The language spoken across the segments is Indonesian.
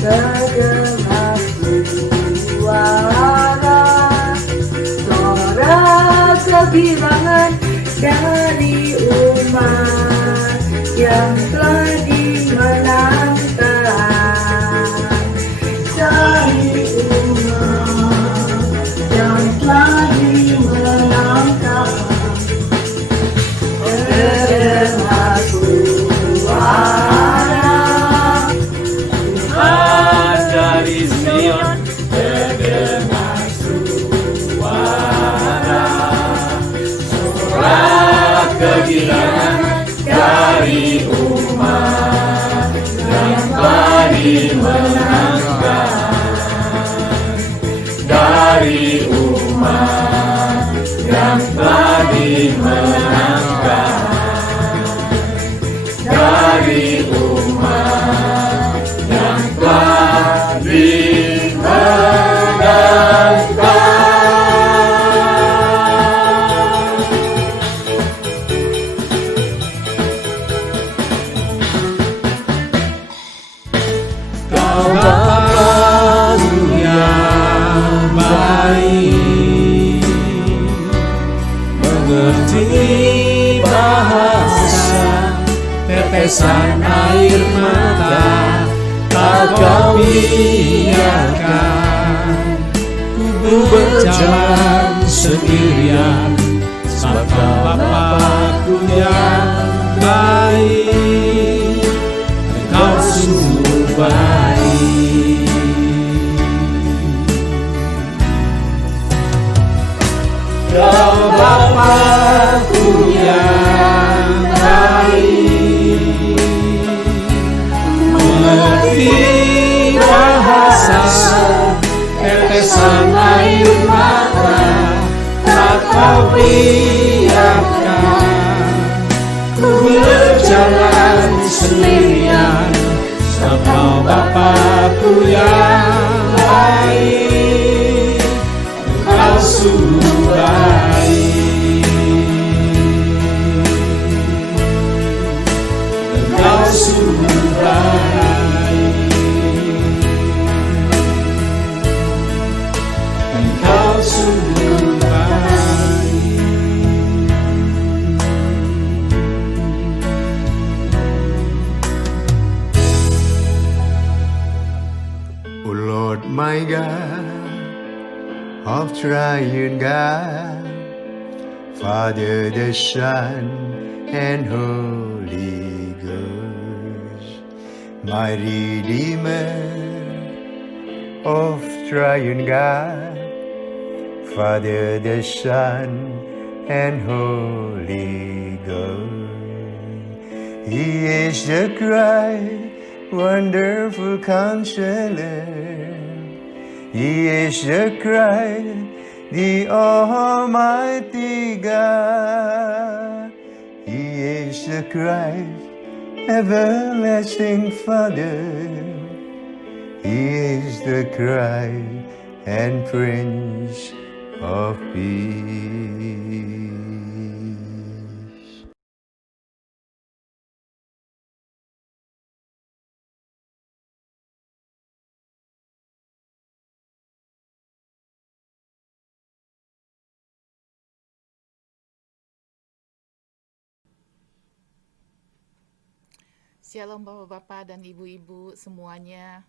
terdengar suara kebilangan dari umat yang telah dimenangkan, dari umat yang telah dimenangkan. Terdengar suara Tuhan dari Sion, terdengar suara kegirangan dari umat yang telah dimenangkan, dari umat yang telah dimenangkan, dari umat yang telah dimenangkan. Kau Bapa yang baik, mengerti bahasa tetesan air mata, tak kau biarkan ku berjalan sendirian, sebab Bapa-Ku yang baik, Engkau sungguh baik. Kau Bapa-Ku yang baik, mengerti bahasa tetesan air mata, tak kau biarkan ku berjalan sendirian, sebab Bapa-Ku yang baik, Engkau sungguh baik, Engkau sungguh baik, Engkau sungguh baik. O Lord my God, of triune God, Father, the Son, and Holy Ghost, my Redeemer, of triune God, Father, the Son, and Holy Ghost. He is the Christ, wonderful Counselor. He is the Christ, the Almighty God. He is the Christ, everlasting Father. He is the Christ and Prince of Peace. Shalom Bapak-Bapak dan Ibu-Ibu semuanya.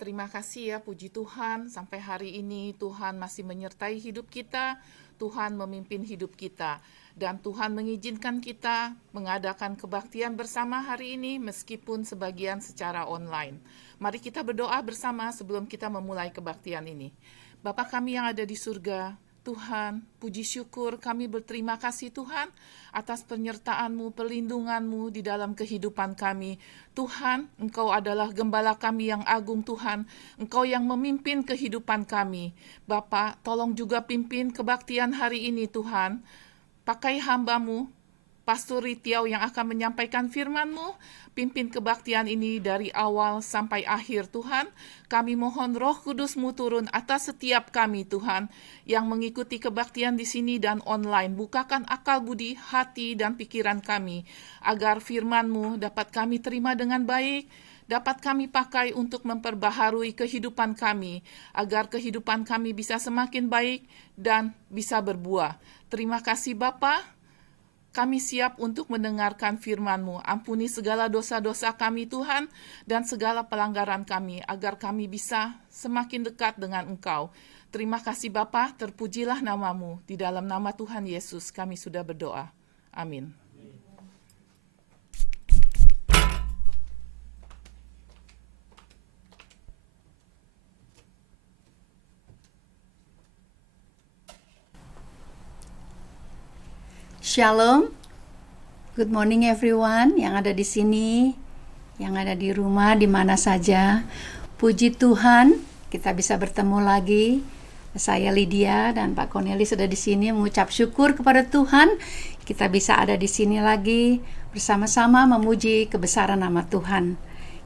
Terima kasih ya, puji Tuhan, sampai hari ini Tuhan masih menyertai hidup kita, Tuhan memimpin hidup kita, dan Tuhan mengizinkan kita mengadakan kebaktian bersama hari ini meskipun sebagian secara online. Mari kita berdoa bersama sebelum kita memulai kebaktian ini. Bapa kami yang ada di surga, Tuhan, puji syukur kami berterima kasih Tuhan atas penyertaan-Mu, perlindungan-Mu di dalam kehidupan kami. Tuhan, Engkau adalah gembala kami yang agung Tuhan. Engkau yang memimpin kehidupan kami. Bapa, tolong juga pimpin kebaktian hari ini Tuhan. Pakai hamba-Mu, Pastor Ritiau yang akan menyampaikan firman-Mu. Pimpin kebaktian ini dari awal sampai akhir Tuhan. Kami mohon Roh Kudus-Mu turun atas setiap kami Tuhan yang mengikuti kebaktian di sini dan online. Bukakan akal budi, hati, dan pikiran kami agar firman-Mu dapat kami terima dengan baik dapat kami pakai untuk memperbaharui kehidupan kami, agar kehidupan kami bisa semakin baik dan bisa berbuah. Terima kasih Bapa. Kami siap untuk mendengarkan firman-Mu. Ampuni segala dosa-dosa kami Tuhan dan segala pelanggaran kami, agar kami bisa semakin dekat dengan Engkau. Terima kasih Bapa, terpujilah nama-Mu. Di dalam nama Tuhan Yesus kami sudah berdoa. Amin. Shalom. Good morning everyone yang ada di sini, yang ada di rumah, di mana saja. Puji Tuhan, kita bisa bertemu lagi. Saya Lydia dan Pak Cornelis sudah di sini mengucap syukur kepada Tuhan. Kita bisa ada di sini lagi bersama-sama memuji kebesaran nama Tuhan.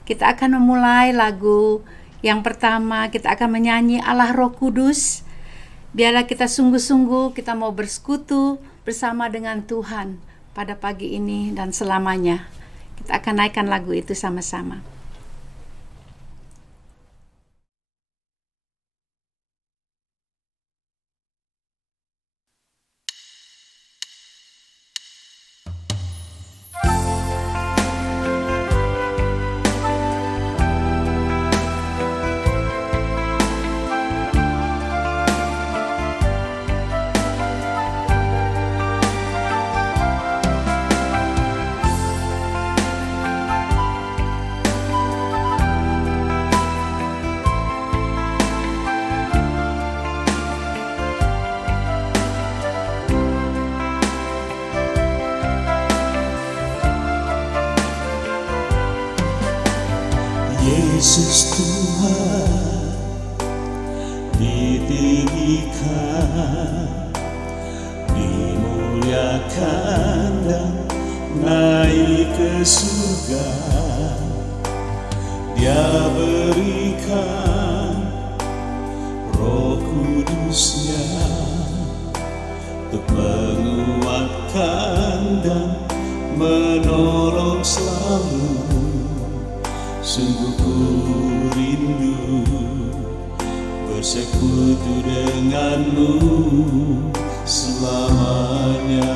Kita akan memulai lagu yang pertama, kita akan menyanyi Allah Roh Kudus. Biarlah kita sungguh-sungguh kita mau bersekutu bersama dengan Tuhan pada pagi ini dan selamanya. Kita akan naikkan lagu itu sama-sama. Yesus Tuhan ditinggikan, dimuliakan dan naik ke surga. Dia berikan Roh Kudusnya untuk menguatkan dan menolong selalu. Sungguh ku rindu bersekutu denganmu selamanya.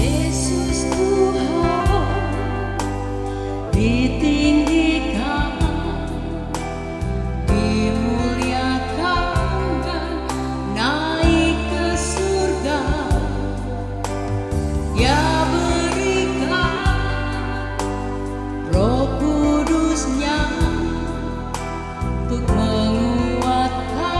Yesus Tuhan ditinggikan, dimuliakan dan naik ke surga. Dia berikan Roh Kudusnya untuk menguatkan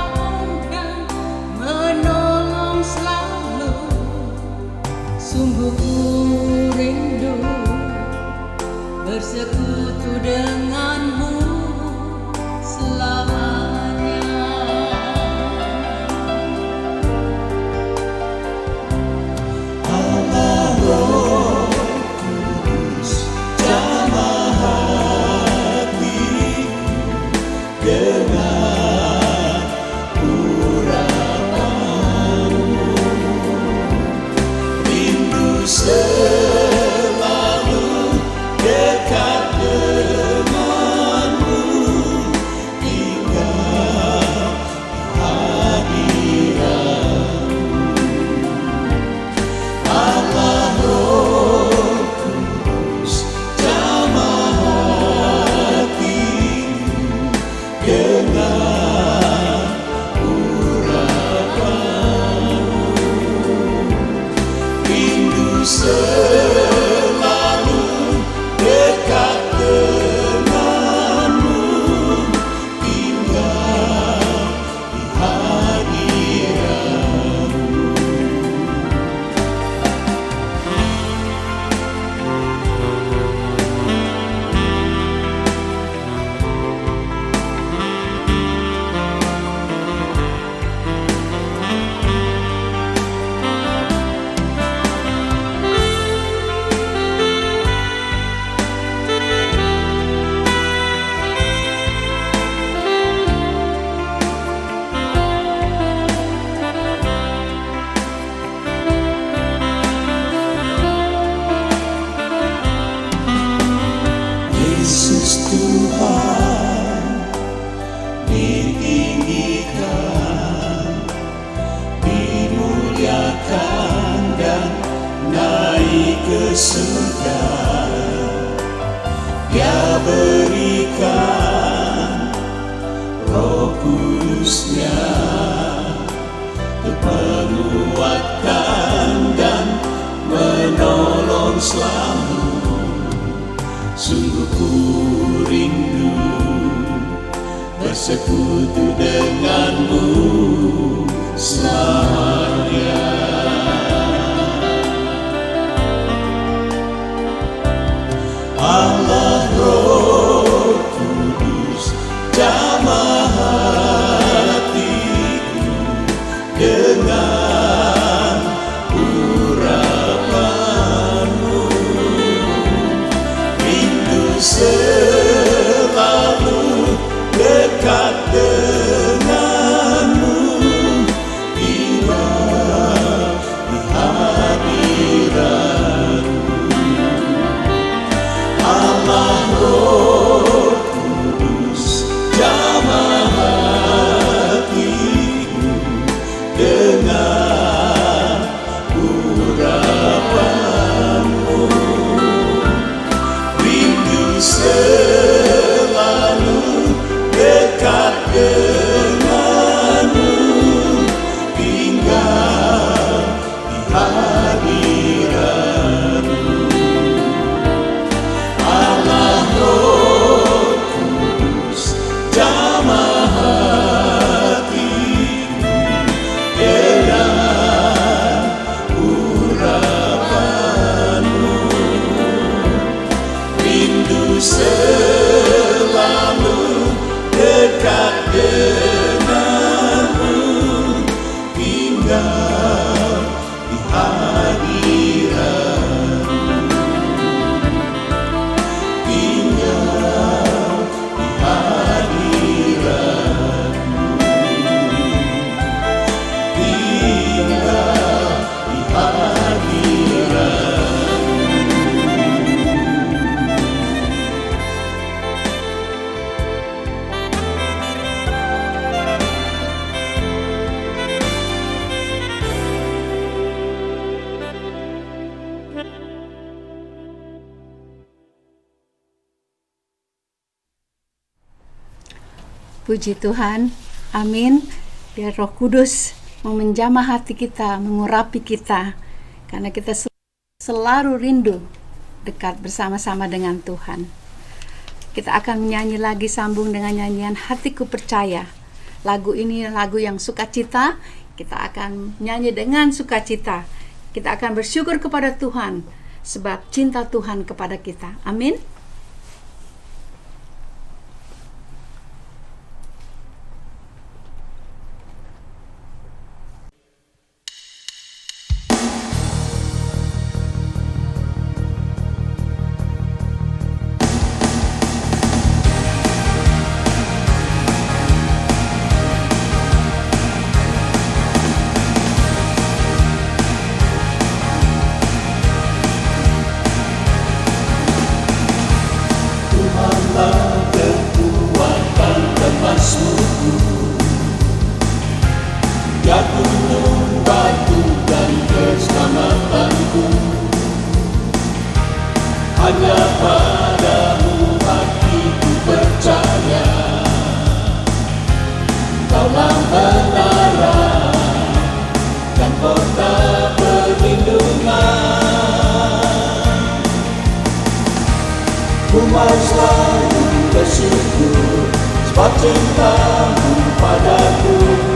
berikan Roh Kudus-Nya untuk menguatkan dan menolong selalu. Sungguh ku rindu bersekutu denganmu selamanya. Allah Roh Kudus, jamah hatiku dengan urapanmu. Rindu selalu dekat denganmu, indah di hadiratmu. Allah Roh Kudus, jamah hatiku dengan urapanmu. Rindu selalu dekat denganmu, tinggal di hadiratmu. Allah Roh Kudus, jamah hatiku dengan urapanmu. Rindu selalu dekat denganmu, tinggal di hadiratmu. Tinggal di hadiratmu. Tinggal di hadiratmu. Puji Tuhan, amin. Biar Roh Kudus menjamah hati kita, mengurapi kita, karena kita selalu rindu dekat bersama-sama dengan Tuhan. Kita akan menyanyi lagi, sambung dengan nyanyian Hatiku Percaya. Lagu ini lagu yang sukacita, kita akan nyanyi dengan sukacita. Kita akan bersyukur kepada Tuhan, sebab cinta Tuhan kepada kita. Amin. Ya gunung batu dan keselamatanku, hanya padamu hatiku percaya. Kaulah menara dan kota perlindungan. Ku mau selalu bersyukur sebab cintamu padaku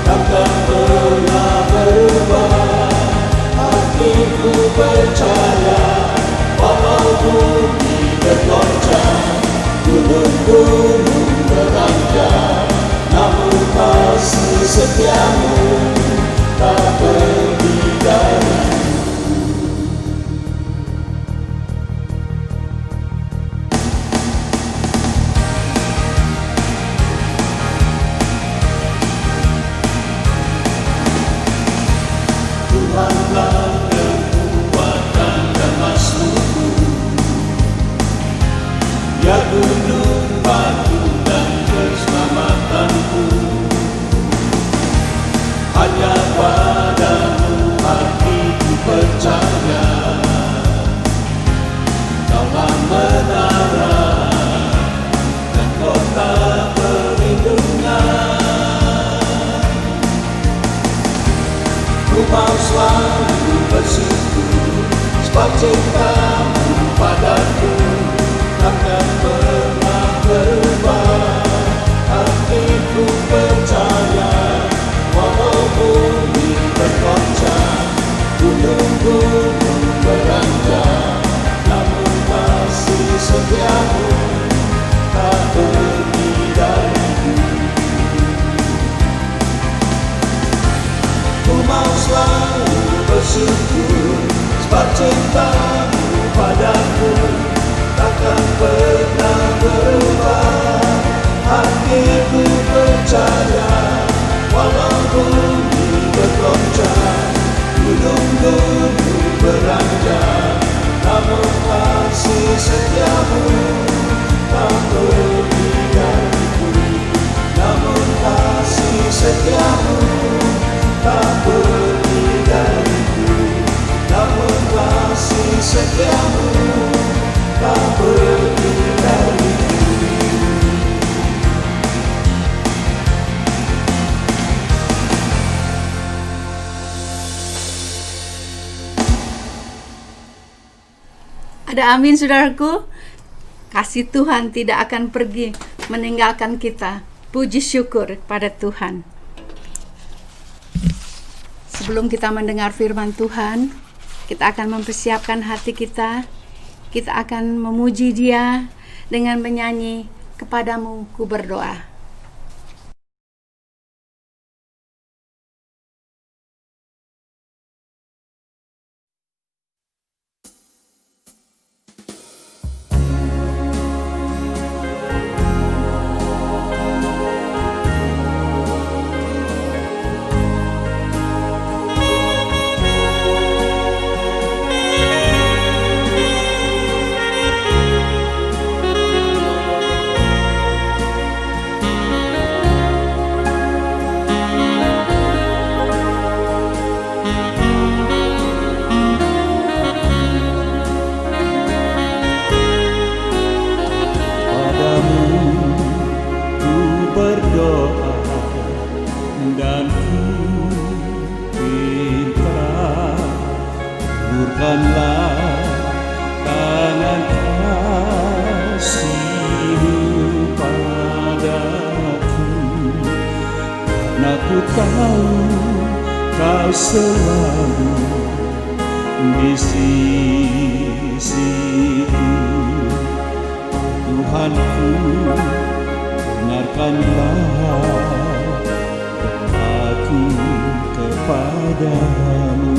takkan pernah berubah. Hatiku percaya, walau bumi bergoncang, gunung-gunung beranjak, namun kasih setiamu tak pergi dariku. mau selalu bersyukur, sebab cintamu padaku takkan pernah berubah. Hatiku percaya, walau bumi bergoncang, gunung-gunung beranjak, namun kasih setiamu tak pergi dariku. Ku mau selalu bersyukur, sebab cintamu padaku takkan pernah berubah. Hatiku percaya, walau bumi bergoncang, gunung-gunung beranjak, namun kasih setiamu tak pergi dariku. Namun kasih setiamu tak pergi dariku. Namun kasih setiamu tak pergi dariku. Ada amin, saudaraku. Kasih Tuhan tidak akan pergi meninggalkan kita. Puji syukur pada Tuhan. Sebelum kita mendengar firman Tuhan, kita akan mempersiapkan hati kita. Kita akan memuji Dia dengan menyanyi, "Kepadamu ku berdoa." Selalu di sisiku, Tuhanku, dengarkanlah doaku kepadamu.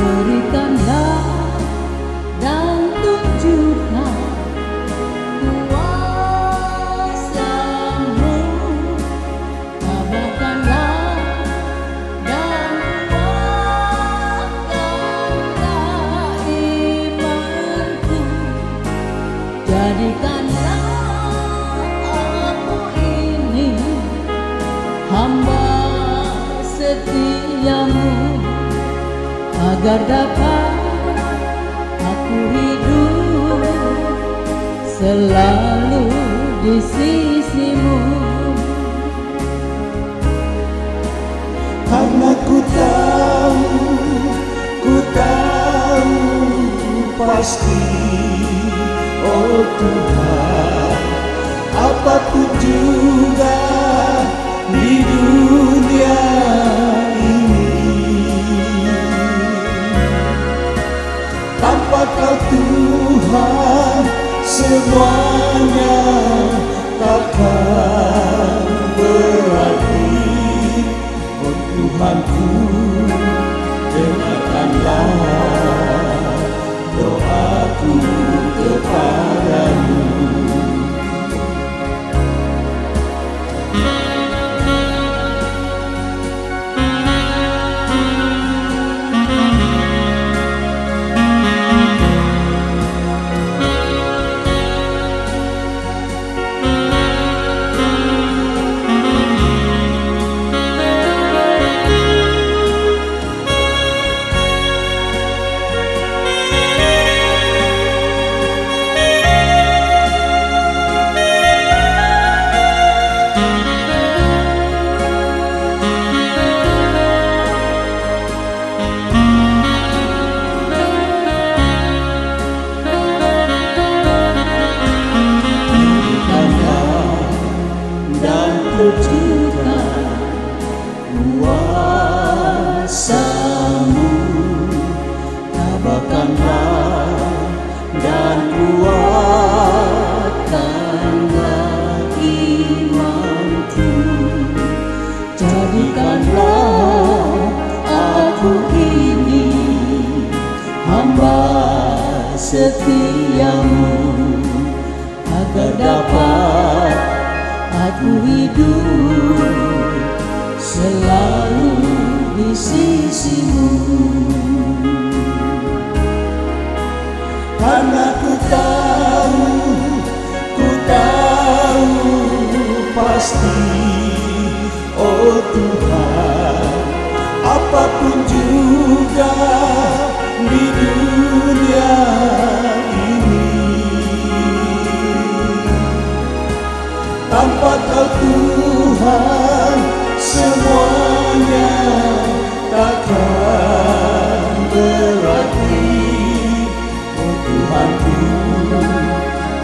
Berikanlah dan tunjukkan kuasa-Mu, kabarkanlah dan kuatkanlah imanku, jadikanlah aku ini hamba setiamu, agar dapat aku hidup selalu di sisimu. Karena ku tahu pasti, oh Tuhan, apapun juga di dunia tanpa Kau Tuhan, semuanya takkan berarti. Oh Tuhanku, dengarkanlah doaku kepadamu. setiamu, agar dapat aku hidup selalu di sisimu. Karena ku tahu pasti, oh Tuhan, apapun juga di dunia ini, tanpa Kau Tuhan semuanya takkan berarti. Oh Tuhanku,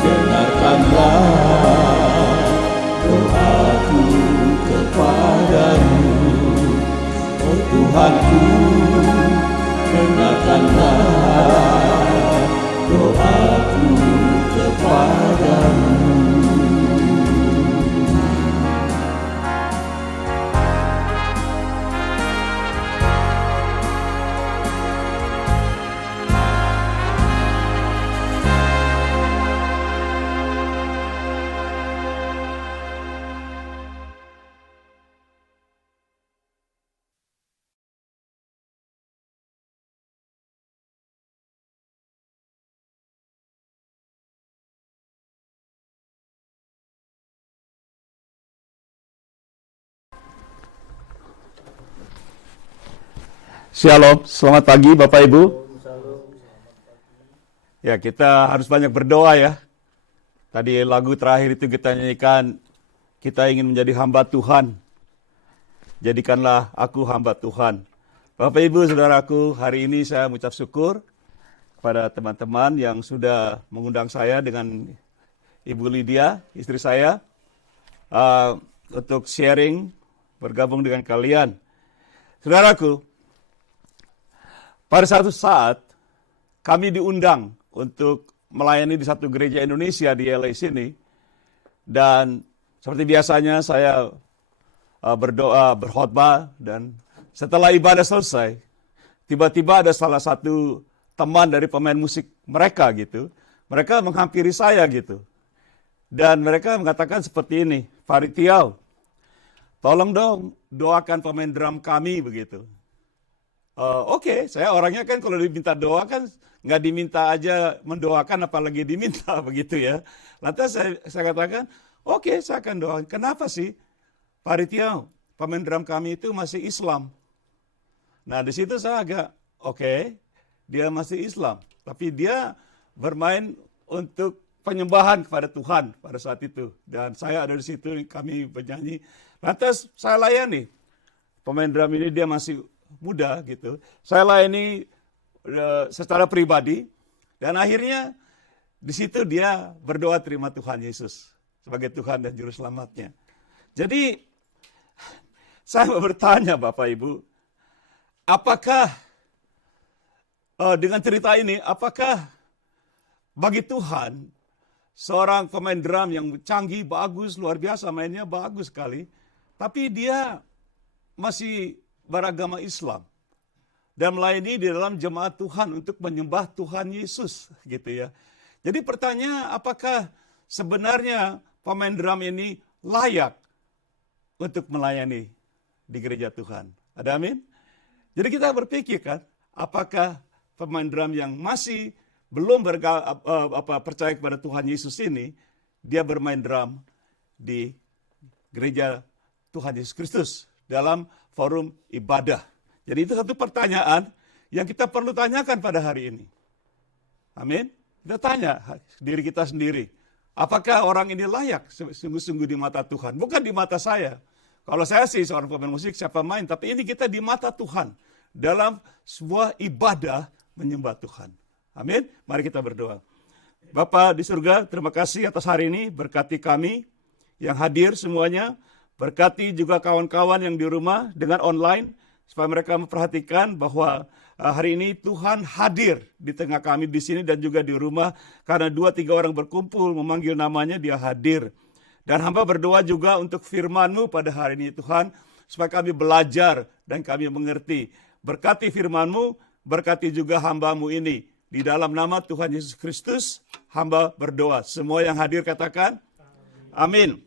dengarkanlah doaku kepadamu. Oh Tuhanku, dengarkanlah doaku kepadamu. Shalom, selamat pagi Bapak Ibu. Ya, kita harus banyak berdoa ya. Tadi lagu terakhir itu kita nyanyikan, kita ingin menjadi hamba Tuhan. Jadikanlah aku hamba Tuhan. Bapak Ibu, saudaraku, hari ini saya mengucap syukur kepada teman-teman yang sudah mengundang saya dengan Ibu Lydia, istri saya, untuk sharing, bergabung dengan kalian. Saudaraku, pada satu saat, kami diundang untuk melayani di satu gereja Indonesia di LA sini. Dan seperti biasanya saya berdoa, berkhotbah, dan setelah ibadah selesai, tiba-tiba ada salah satu teman dari pemain musik mereka gitu. Mereka menghampiri saya gitu. Dan mereka mengatakan seperti ini, Farid Tiau, tolong dong doakan pemain drum kami begitu. Oke, saya orangnya kan kalau diminta doa kan nggak diminta aja mendoakan, apalagi diminta begitu ya. Lantas saya katakan, oke, saya akan doakan. Kenapa sih? Farid Tiau, pemain drum kami itu masih Islam. Nah di situ saya agak, oke, dia masih Islam. Tapi dia bermain untuk penyembahan kepada Tuhan pada saat itu. Dan saya ada di situ, kami bernyanyi. Lantas saya layani. Pemain drum ini dia masih muda gitu. Saya layani secara pribadi dan akhirnya di situ dia berdoa terima Tuhan Yesus sebagai Tuhan dan juru selamatnya. Jadi saya mau bertanya Bapak Ibu, apakah dengan cerita ini, apakah bagi Tuhan seorang pemain drum yang canggih, bagus, luar biasa, mainnya bagus sekali, tapi dia masih beragama Islam dan melayani di dalam jemaat Tuhan untuk menyembah Tuhan Yesus gitu ya. Jadi pertanyaan, apakah sebenarnya pemain drum ini layak untuk melayani di gereja Tuhan? Ada amin? Jadi kita berpikir kan, apakah pemain drum yang masih belum percaya kepada Tuhan Yesus ini, dia bermain drum di gereja Tuhan Yesus Kristus dalam forum ibadah. Jadi itu satu pertanyaan yang kita perlu tanyakan pada hari ini. Amin. Kita tanya diri kita sendiri, apakah orang ini layak sungguh-sungguh di mata Tuhan? Bukan di mata saya. Kalau saya sih seorang pemain musik, siapa main, tapi ini kita di mata Tuhan dalam sebuah ibadah menyembah Tuhan. Amin. Mari kita berdoa. Bapa di surga, terima kasih atas hari ini, berkati kami yang hadir semuanya. Berkati juga kawan-kawan yang di rumah dengan online, supaya mereka memperhatikan bahwa hari ini Tuhan hadir di tengah kami di sini dan juga di rumah. Karena 2-3 orang berkumpul memanggil namanya, dia hadir. Dan hamba berdoa juga untuk firman-Mu pada hari ini Tuhan, supaya kami belajar dan kami mengerti. Berkati firman-Mu, berkati juga hamba-Mu ini. Di dalam nama Tuhan Yesus Kristus, hamba berdoa. Semua yang hadir katakan, amin.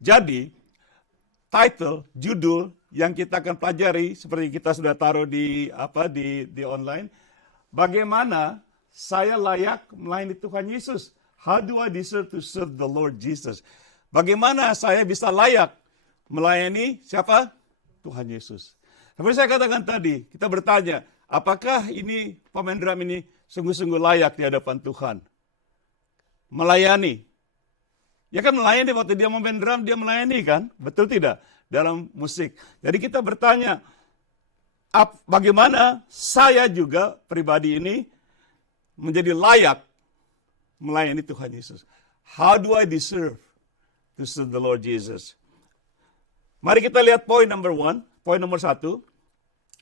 Jadi, title, judul yang kita akan pelajari, seperti kita sudah taruh di online, bagaimana saya layak melayani Tuhan Yesus? How do I deserve to serve the Lord Jesus? Bagaimana saya bisa layak melayani siapa? Tuhan Yesus. Seperti saya katakan tadi, kita bertanya, apakah ini pemain drum ini sungguh-sungguh layak di hadapan Tuhan? Melayani. Ya kan melayani, waktu dia memain drum, dia melayani kan? Betul tidak? Dalam musik. Jadi kita bertanya, bagaimana saya juga pribadi ini menjadi layak melayani Tuhan Yesus? How do I deserve to serve the Lord Jesus? Mari kita lihat poin number 1. Poin nomor 1.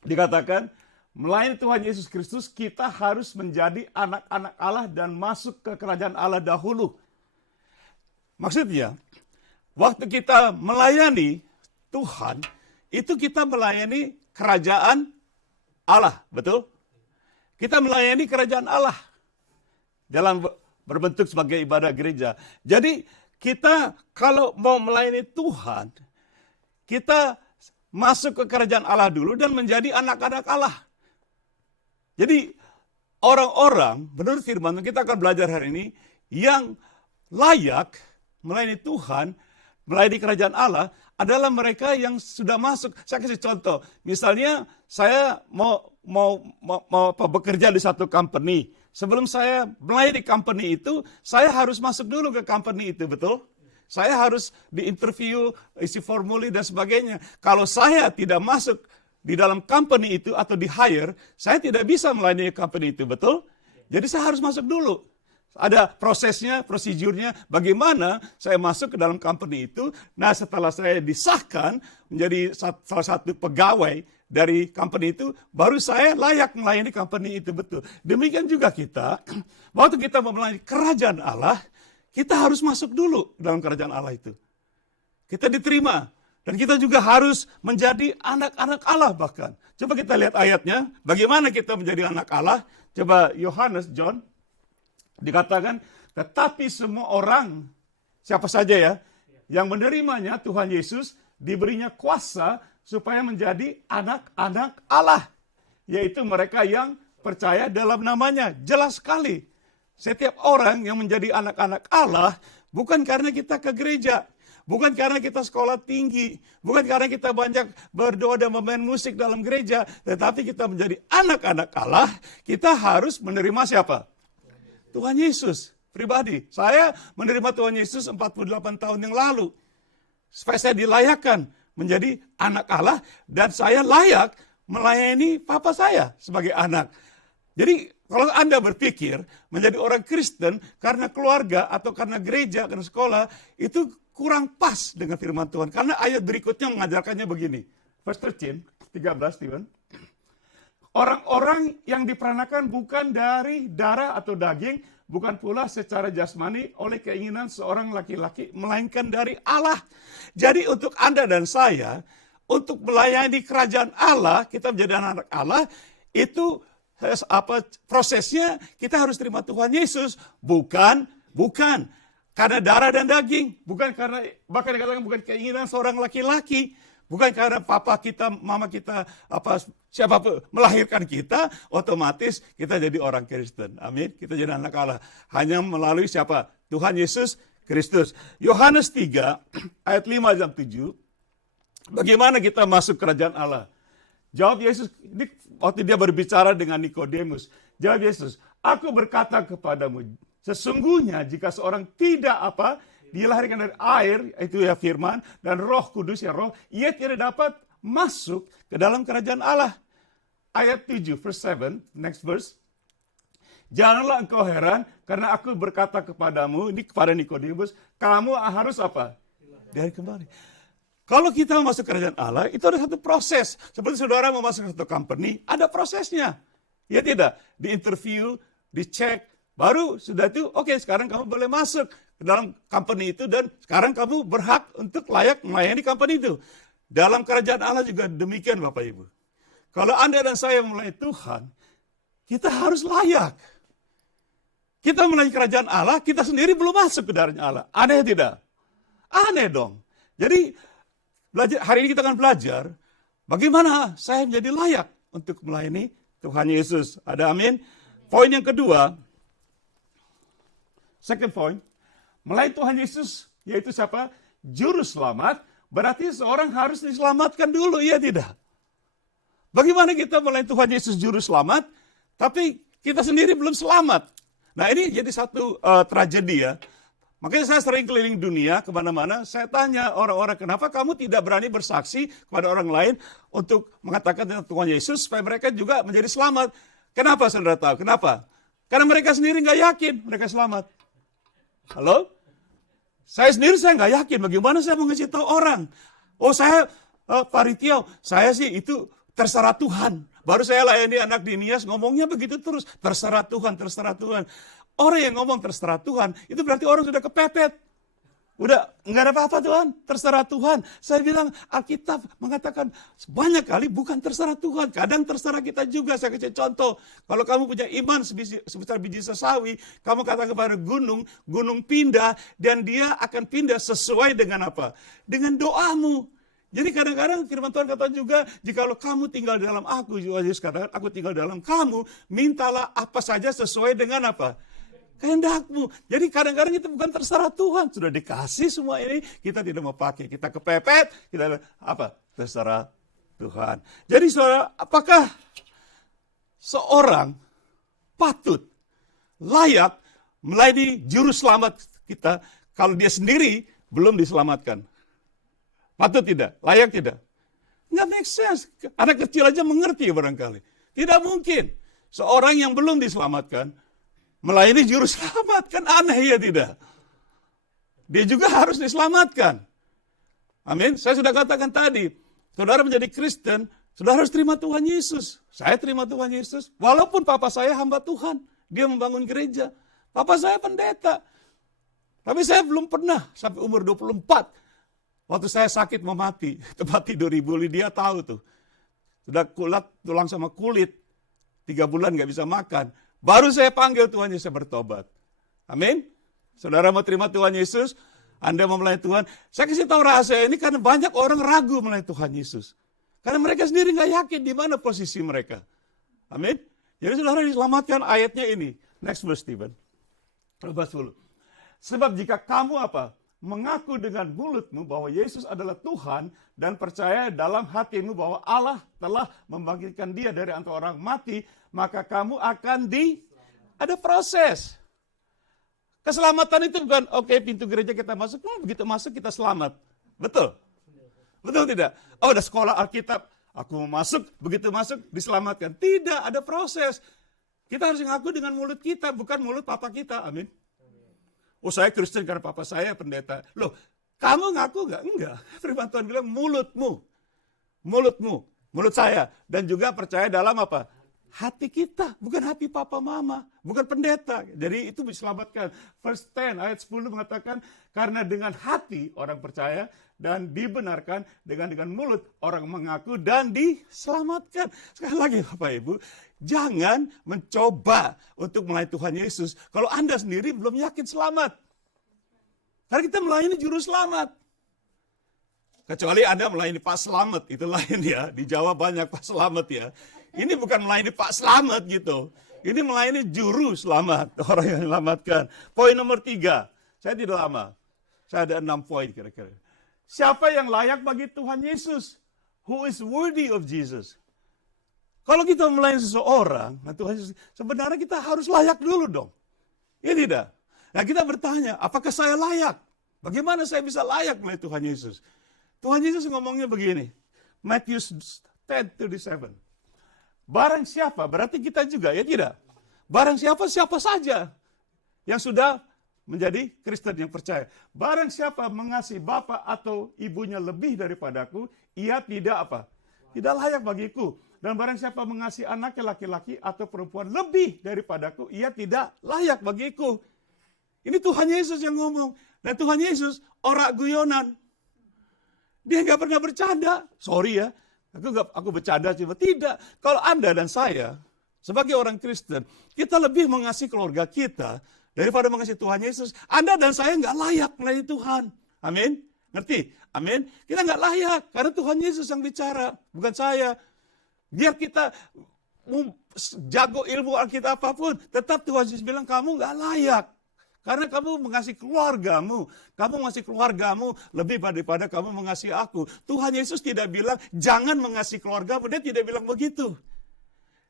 Dikatakan, melayani Tuhan Yesus Kristus, kita harus menjadi anak-anak Allah dan masuk ke kerajaan Allah dahulu. Maksudnya, waktu kita melayani Tuhan, itu kita melayani kerajaan Allah, betul? Kita melayani kerajaan Allah dalam berbentuk sebagai ibadah gereja. Jadi, kita kalau mau melayani Tuhan, kita masuk ke kerajaan Allah dulu dan menjadi anak-anak Allah. Jadi, orang-orang, menurut firman, kita akan belajar hari ini, yang layak melayani Tuhan, melayani kerajaan Allah, adalah mereka yang sudah masuk. Saya kasih contoh, misalnya saya mau bekerja di satu company. Sebelum saya melayani company itu, saya harus masuk dulu ke company itu, betul? Saya harus diinterview, isi formulir dan sebagainya. Kalau saya tidak masuk di dalam company itu atau di hire, saya tidak bisa melayani company itu, betul? Jadi saya harus masuk dulu. Ada prosesnya, prosedurnya, bagaimana saya masuk ke dalam company itu. Nah, setelah saya disahkan menjadi salah satu pegawai dari company itu, baru saya layak melayani company itu, betul. Demikian juga kita, waktu kita mau melayani kerajaan Allah, kita harus masuk dulu dalam kerajaan Allah itu. Kita diterima. Dan kita juga harus menjadi anak-anak Allah bahkan. Coba kita lihat ayatnya, bagaimana kita menjadi anak Allah. Coba Yohanes, John, dikatakan, tetapi semua orang, siapa saja ya, yang menerimanya Tuhan Yesus, diberinya kuasa supaya menjadi anak-anak Allah. Yaitu mereka yang percaya dalam namanya. Jelas sekali, setiap orang yang menjadi anak-anak Allah, bukan karena kita ke gereja, bukan karena kita sekolah tinggi, bukan karena kita banyak berdoa dan bermain musik dalam gereja, tetapi kita menjadi anak-anak Allah, kita harus menerima siapa? Tuhan Yesus pribadi. Saya menerima Tuhan Yesus 48 tahun yang lalu. Supaya saya dilayakkan menjadi anak Allah dan saya layak melayani papa saya sebagai anak. Jadi kalau Anda berpikir menjadi orang Kristen karena keluarga atau karena gereja, karena sekolah, itu kurang pas dengan firman Tuhan. Karena ayat berikutnya mengajarkannya begini. Verse 13, Steven. Orang-orang yang diperanakan bukan dari darah atau daging, bukan pula secara jasmani oleh keinginan seorang laki-laki, melainkan dari Allah. Jadi untuk Anda dan saya, untuk melayani kerajaan Allah, kita menjadi anak Allah, itu prosesnya kita harus terima Tuhan Yesus. Bukan karena darah dan daging, bukan karena, bahkan dikatakan bukan keinginan seorang laki-laki. Bukan karena papa kita, mama kita, siapapun melahirkan kita, otomatis kita jadi orang Kristen. Amin. Kita jadi anak Allah. Hanya melalui siapa? Tuhan Yesus Kristus. Yohanes 3, ayat 5 dan 7. Bagaimana kita masuk kerajaan Allah? Jawab Yesus, ini waktu dia berbicara dengan Nikodemus. Jawab Yesus, aku berkata kepadamu, sesungguhnya jika seorang tidak dilahirkan dari air, itu ya firman, dan Roh Kudus ya roh, ia tidak dapat masuk ke dalam kerajaan Allah. Ayat 7, verse 7, next verse. Janganlah engkau heran, karena aku berkata kepadamu, ini kepada Nikodemus, kamu harus Dari kembali. Kalau kita masuk kerajaan Allah, itu ada satu proses. Seperti saudara mau masuk ke satu company, ada prosesnya. Ya tidak? Di interview, dicek, baru sudah itu, oke, sekarang kamu boleh masuk ke dalam company itu dan sekarang kamu berhak untuk layak melayani company itu. Dalam kerajaan Allah juga demikian Bapak Ibu. Kalau Anda dan saya melayani Tuhan, kita harus layak. Kita melayani kerajaan Allah, kita sendiri belum masuk ke dalamnya Allah. Aneh tidak? Aneh dong. Jadi hari ini kita akan belajar bagaimana saya menjadi layak untuk melayani Tuhan Yesus. Ada amin? Poin yang kedua, second point, melayani Tuhan Yesus, yaitu siapa? Juru selamat, berarti seorang harus diselamatkan dulu, iya tidak? Bagaimana kita melayani Tuhan Yesus Juru Selamat, tapi kita sendiri belum selamat? Nah ini jadi satu tragedi ya. Makanya saya sering keliling dunia kemana-mana, saya tanya orang-orang, kenapa kamu tidak berani bersaksi kepada orang lain untuk mengatakan tentang Tuhan Yesus, supaya mereka juga menjadi selamat. Kenapa saudara tahu? Kenapa? Karena mereka sendiri nggak yakin mereka selamat. Halo? Saya nggak yakin, bagaimana saya mau ngasih tahu orang? Oh saya, Pak Ritio, saya sih itu terserah Tuhan. Baru saya layani anak di Nias, ngomongnya begitu terus, terserah Tuhan, terserah Tuhan. Orang yang ngomong terserah Tuhan, itu berarti orang sudah kepepet. Udah, nggak ada apa-apa Tuhan, terserah Tuhan. Saya bilang, Alkitab mengatakan banyak kali bukan terserah Tuhan. Kadang terserah kita juga. Saya kasih contoh. Kalau kamu punya iman sebesar biji sesawi, kamu katakan kepada gunung, gunung pindah, dan dia akan pindah sesuai dengan apa? Dengan doamu. Jadi kadang-kadang firman Tuhan kata juga, jikalau kamu tinggal di dalam aku, Yesus katakan, aku tinggal di dalam kamu, mintalah apa saja sesuai dengan apa? Kehendakmu. Jadi kadang-kadang itu bukan terserah Tuhan. Sudah dikasih semua ini, kita tidak mau pakai. Kita kepepet, kita apa? Terserah Tuhan. Jadi saudara, apakah seorang patut, layak, melayani juru selamat kita, kalau dia sendiri belum diselamatkan? Patut tidak? Layak tidak? Nggak make sense. Anak kecil aja mengerti barangkali. Tidak mungkin. Seorang yang belum diselamatkan, melayani juru selamat, kan aneh ya tidak? Dia juga harus diselamatkan. Amin. Saya sudah katakan tadi, saudara menjadi Kristen, saudara harus terima Tuhan Yesus. Saya terima Tuhan Yesus, walaupun papa saya hamba Tuhan. Dia membangun gereja. Papa saya pendeta. Tapi saya belum pernah sampai umur 24. Waktu saya sakit mau mati, tempat tidur Ibu Lydia tahu tuh. Sudah kulat tulang sama kulit, 3 bulan gak bisa makan. Baru saya panggil Tuhan Yesus, saya bertobat. Amin. Saudara mau terima Tuhan Yesus, Anda mau melayani Tuhan. Saya kasih tahu rahasia ini karena banyak orang ragu melayani Tuhan Yesus. Karena mereka sendiri gak yakin di mana posisi mereka. Amin. Jadi saudara diselamatkan ayatnya ini. Next verse Stephen. Lepas dulu. Sebab jika kamu apa? Mengaku dengan mulutmu bahwa Yesus adalah Tuhan dan percaya dalam hatimu bahwa Allah telah membangkitkan dia dari antara orang mati, maka kamu akan ada proses. Keselamatan itu bukan, oke, pintu gereja kita masuk, begitu masuk kita selamat. Betul? Betul tidak? Oh, ada sekolah Alkitab, aku mau masuk, begitu masuk diselamatkan. Tidak, ada proses. Kita harus ngaku dengan mulut kita, bukan mulut papa kita. Amin. Oh, saya Kristen karena papa saya pendeta. Loh, kamu ngaku nggak? Enggak. Firman Tuhan bilang mulutmu, mulut saya. Dan juga percaya dalam apa? Hati kita, bukan hati papa mama, bukan pendeta. Jadi itu diselamatkan. Verse 10 ayat 10 mengatakan, karena dengan hati orang percaya dan dibenarkan, dengan mulut orang mengaku dan diselamatkan. Sekali lagi Bapak Ibu, jangan mencoba untuk melayani Tuhan Yesus kalau Anda sendiri belum yakin selamat. Karena kita melayani juru selamat. Kecuali Anda melayani Pak Selamat, itu lain ya. Di Jawa banyak Pak Selamat ya. Ini bukan melayani Pak Selamat gitu. Ini melayani juru selamat, orang yang diselamatkan. Poin nomor 3, saya tidak lama. Saya ada 6 poin kira-kira. Siapa yang layak bagi Tuhan Yesus? Who is worthy of Jesus? Kalau kita melayani seseorang, nah Tuhan Yesus, sebenarnya kita harus layak dulu dong. Ya tidak? Nah kita bertanya, apakah saya layak? Bagaimana saya bisa layak melayani Tuhan Yesus? Tuhan Yesus ngomongnya begini, Matthew 10:37. Barang siapa, berarti kita juga, ya tidak? Barang siapa saja yang sudah menjadi Kristen yang percaya. Barang siapa mengasihi bapa atau ibunya lebih daripadaku, ia tidak apa? Tidak layak bagiku. Dan barang siapa mengasihi anaknya laki-laki atau perempuan lebih daripadaku, ia tidak layak bagiku. Ini Tuhan Yesus yang ngomong. Dan Tuhan Yesus ora guyonan. Dia nggak pernah bercanda. Sorry ya, aku bercanda cuma tidak. Kalau Anda dan saya sebagai orang Kristen, kita lebih mengasihi keluarga kita daripada mengasihi Tuhan Yesus. Anda dan saya nggak layak melayani Tuhan. Amin. Ngerti? Amin. Kita nggak layak, karena Tuhan Yesus yang bicara, bukan saya. Biar kita jago ilmu Alkitab apapun, tetap Tuhan Yesus bilang kamu nggak layak. Karena kamu mengasihi keluargamu. Kamu mengasihi keluargamu lebih daripada kamu mengasihi aku. Tuhan Yesus tidak bilang jangan mengasihi keluargamu. Dia tidak bilang begitu.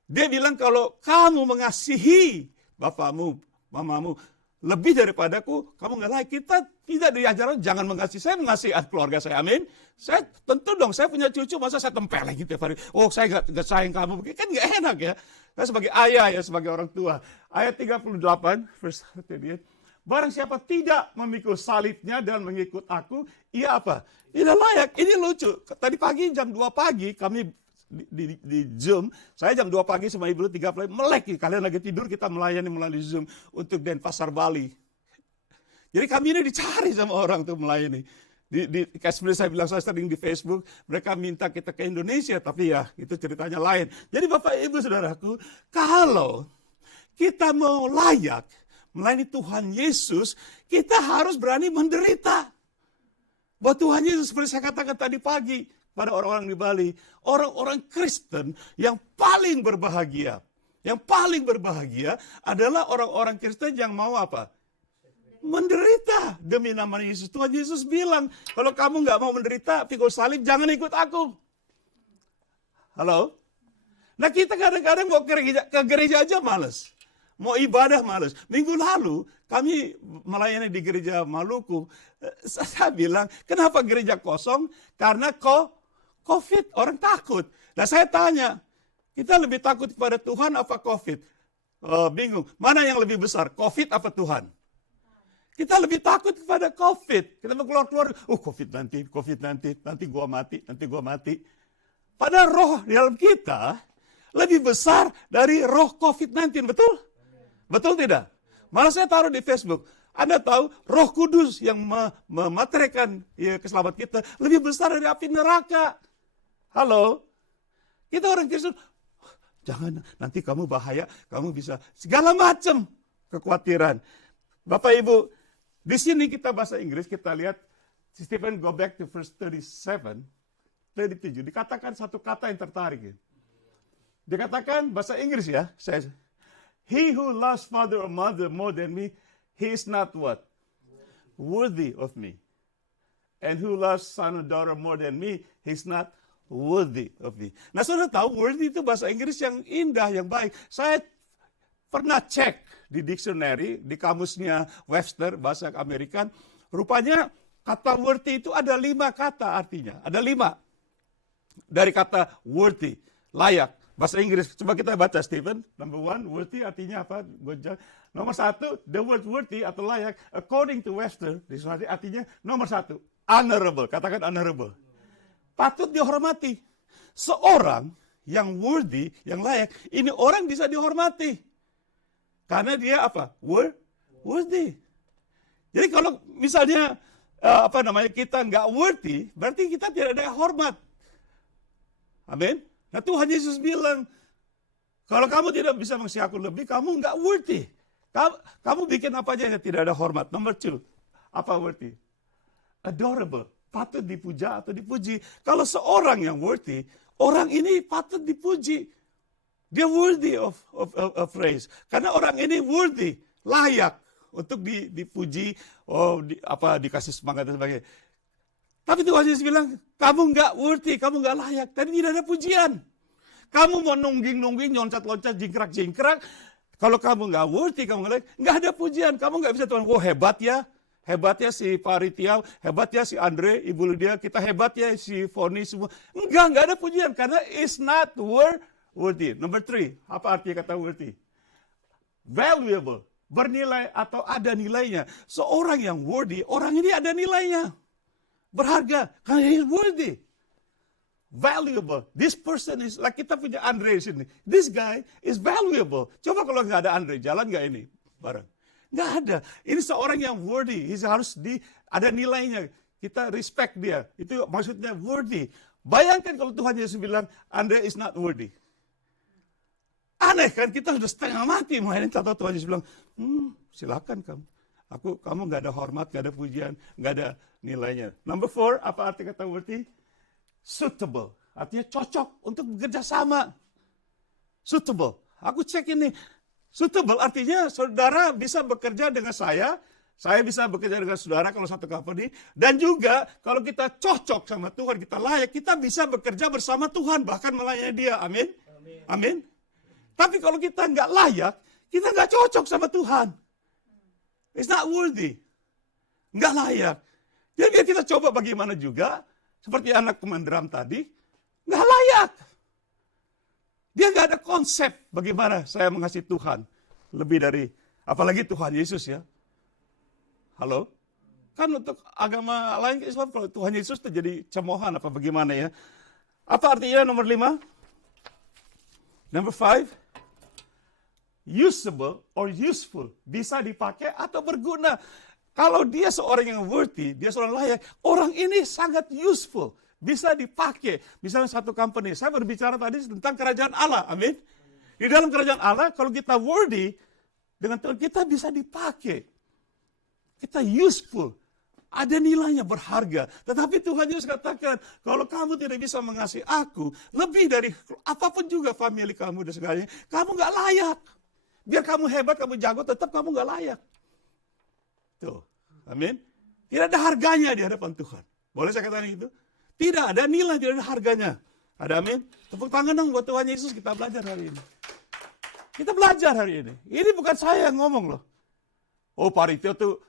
Dia bilang kalau kamu mengasihi bapamu, mamamu, lebih daripadaku, kamu nggak layak. Kita tidak diajarkan jangan mengasihi. Saya mengasihi keluarga saya, amin. Saya tentu dong, saya punya cucu, masa saya tempelin gitu tiap hari. Oh, saya nggak sayang kamu, kan nggak enak ya. Saya sebagai ayah ya, sebagai orang tua. Ayat 38, verse 38. Barang siapa tidak memikul salibnya dan mengikut aku, ia apa? Tidak layak. Ini lucu. Tadi pagi jam 2 pagi kami di Zoom, saya jam 2 pagi sama ibu 3 melek. Kalian lagi tidur, kita melayani melalui Zoom untuk Denpasar, Bali. Jadi kami ini dicari sama orang untuk melayani. Kayak seperti saya bilang, saya sering di Facebook, mereka minta kita ke Indonesia, tapi ya itu ceritanya lain. Jadi Bapak Ibu Saudaraku, kalau kita mau layak melayani Tuhan Yesus, kita harus berani menderita. Buat Tuhan Yesus, seperti saya katakan tadi pagi pada orang-orang di Bali, orang-orang Kristen yang paling berbahagia. Yang paling berbahagia adalah orang-orang Kristen yang mau apa? Menderita demi nama Yesus. Tuhan Yesus bilang, kalau kamu nggak mau menderita, pikul salib, jangan ikut aku. Halo? Nah kita kadang-kadang mau ke gereja aja males. Mau ibadah males. Minggu lalu kami melayani di gereja Maluku. Saya bilang, kenapa gereja kosong? Karena COVID, orang takut. Nah saya tanya, kita lebih takut kepada Tuhan apa COVID? Bingung, mana yang lebih besar, COVID apa Tuhan? Kita lebih takut kepada COVID. Kita mau keluar-keluar, COVID nanti gua mati. Padahal roh di dalam kita lebih besar dari roh COVID-19, betul? Betul tidak? Malah saya taruh di Facebook. Anda tahu Roh Kudus yang memateraikan keselamatan kita lebih besar dari api neraka. Halo? Kita orang Kristen, jangan nanti kamu bahaya, kamu bisa segala macam kekhawatiran. Bapak Ibu, di sini kita bahasa Inggris, kita lihat Stephen go back to verse 37. Dikatakan satu kata yang tertarik. Dikatakan bahasa Inggris ya, he who loves father or mother more than me, he is not what? Worthy of me. And who loves son or daughter more than me, he is not worthy of me. Nah, saudara tahu worthy itu bahasa Inggris yang indah, yang baik. Saya pernah cek di dictionary, di kamusnya Webster, bahasa Amerikan. Rupanya kata worthy itu ada 5 kata artinya. Ada 5 dari kata worthy, layak. Bahasa Inggris, coba kita baca Stephen. Number 1, worthy artinya apa? Nomor 1, the word worthy atau layak, according to Webster, artinya nomor 1, honorable. Katakan honorable. Patut dihormati. Seorang yang worthy, yang layak, ini orang bisa dihormati. Karena dia apa? Worthy. Jadi kalau misalnya kita nggak worthy, berarti kita tidak ada hormat. Amin. Nah Tuhan Yesus bilang, kalau kamu tidak bisa mengasihi aku lebih, kamu nggak worthy. Kamu bikin apa aja yang tidak ada hormat. Number 2, apa worthy? Adorable, patut dipuja atau dipuji. Kalau seorang yang worthy, orang ini patut dipuji. Dia worthy of praise. Karena orang ini worthy, layak untuk dipuji, dikasih semangat dan sebagainya. Tapi Tuhan Yesus bilang, kamu nggak worthy, kamu nggak layak. Tadi tidak ada pujian. Kamu mau nungging-nungging, loncat-loncat, jingkrak-jingkrak. Kalau kamu nggak worthy, kamu nggak layak, nggak ada pujian. Kamu nggak bisa Tuhan, hebat ya. Hebat ya si Paritial, hebat ya si Andre, Ibu Lydia, kita hebat ya si Foni semua. Nggak ada pujian. Karena it's not worthy. Number 3, apa artinya kata worthy? Valuable, bernilai atau ada nilainya. Seorang yang worthy, orang ini ada nilainya. Berharga, karena he is worthy. Valuable. This person is, like kita punya Andre di sini. This guy is valuable. Coba kalau nggak ada Andre, jalan nggak ini bareng? Nggak ada. Ini seorang yang worthy. Harus ada nilainya. Kita respect dia. Itu maksudnya worthy. Bayangkan kalau Tuhan Yesus bilang, Andre is not worthy. Aneh kan, kita sudah setengah mati melayani, tahu Tuhan Yesus bilang, silakan kamu. Kamu nggak ada hormat, nggak ada pujian, nggak ada nilainya. Number 4, apa arti kata worthy? Suitable, artinya cocok untuk bekerja sama. Suitable, aku cek ini. Suitable artinya saudara bisa bekerja dengan saya bisa bekerja dengan saudara kalau satu company, dan juga kalau kita cocok sama Tuhan, kita layak, kita bisa bekerja bersama Tuhan, bahkan melayani dia. Amin. Amin. Tapi kalau kita nggak layak, kita nggak cocok sama Tuhan. It's not worthy. Nggak layak. Jadi biar kita coba bagaimana juga, seperti anak pemain drum tadi, nggak layak. Dia nggak ada konsep bagaimana saya mengasihi Tuhan. Lebih dari, apalagi Tuhan Yesus ya. Halo? Kan untuk agama lain Islam, kalau Tuhan Yesus itu jadi cemoohan apa bagaimana ya. Apa artinya nomor 5? Number 5, usable or useful, bisa dipakai atau berguna. Kalau dia seorang yang worthy, dia seorang layak, orang ini sangat useful, bisa dipakai. Misalnya satu company, saya berbicara tadi tentang kerajaan Allah, amin. Di dalam kerajaan Allah, kalau kita worthy, dengan Tuhan kita bisa dipakai. Kita useful, ada nilainya, berharga. Tetapi Tuhan Yesus katakan, kalau kamu tidak bisa mengasihi aku, lebih dari apapun juga family kamu dan segalanya, kamu gak layak. Biar kamu hebat, kamu jago, tetap kamu gak layak. Tuh, amin. Tidak ada harganya di hadapan Tuhan. Boleh saya katakan itu? Tidak ada nilai, tidak ada harganya. Ada amin? Tepuk tangan dong buat Tuhan Yesus, kita belajar hari ini. Kita belajar hari ini. Ini bukan saya yang ngomong loh. Oh, Paritio tuh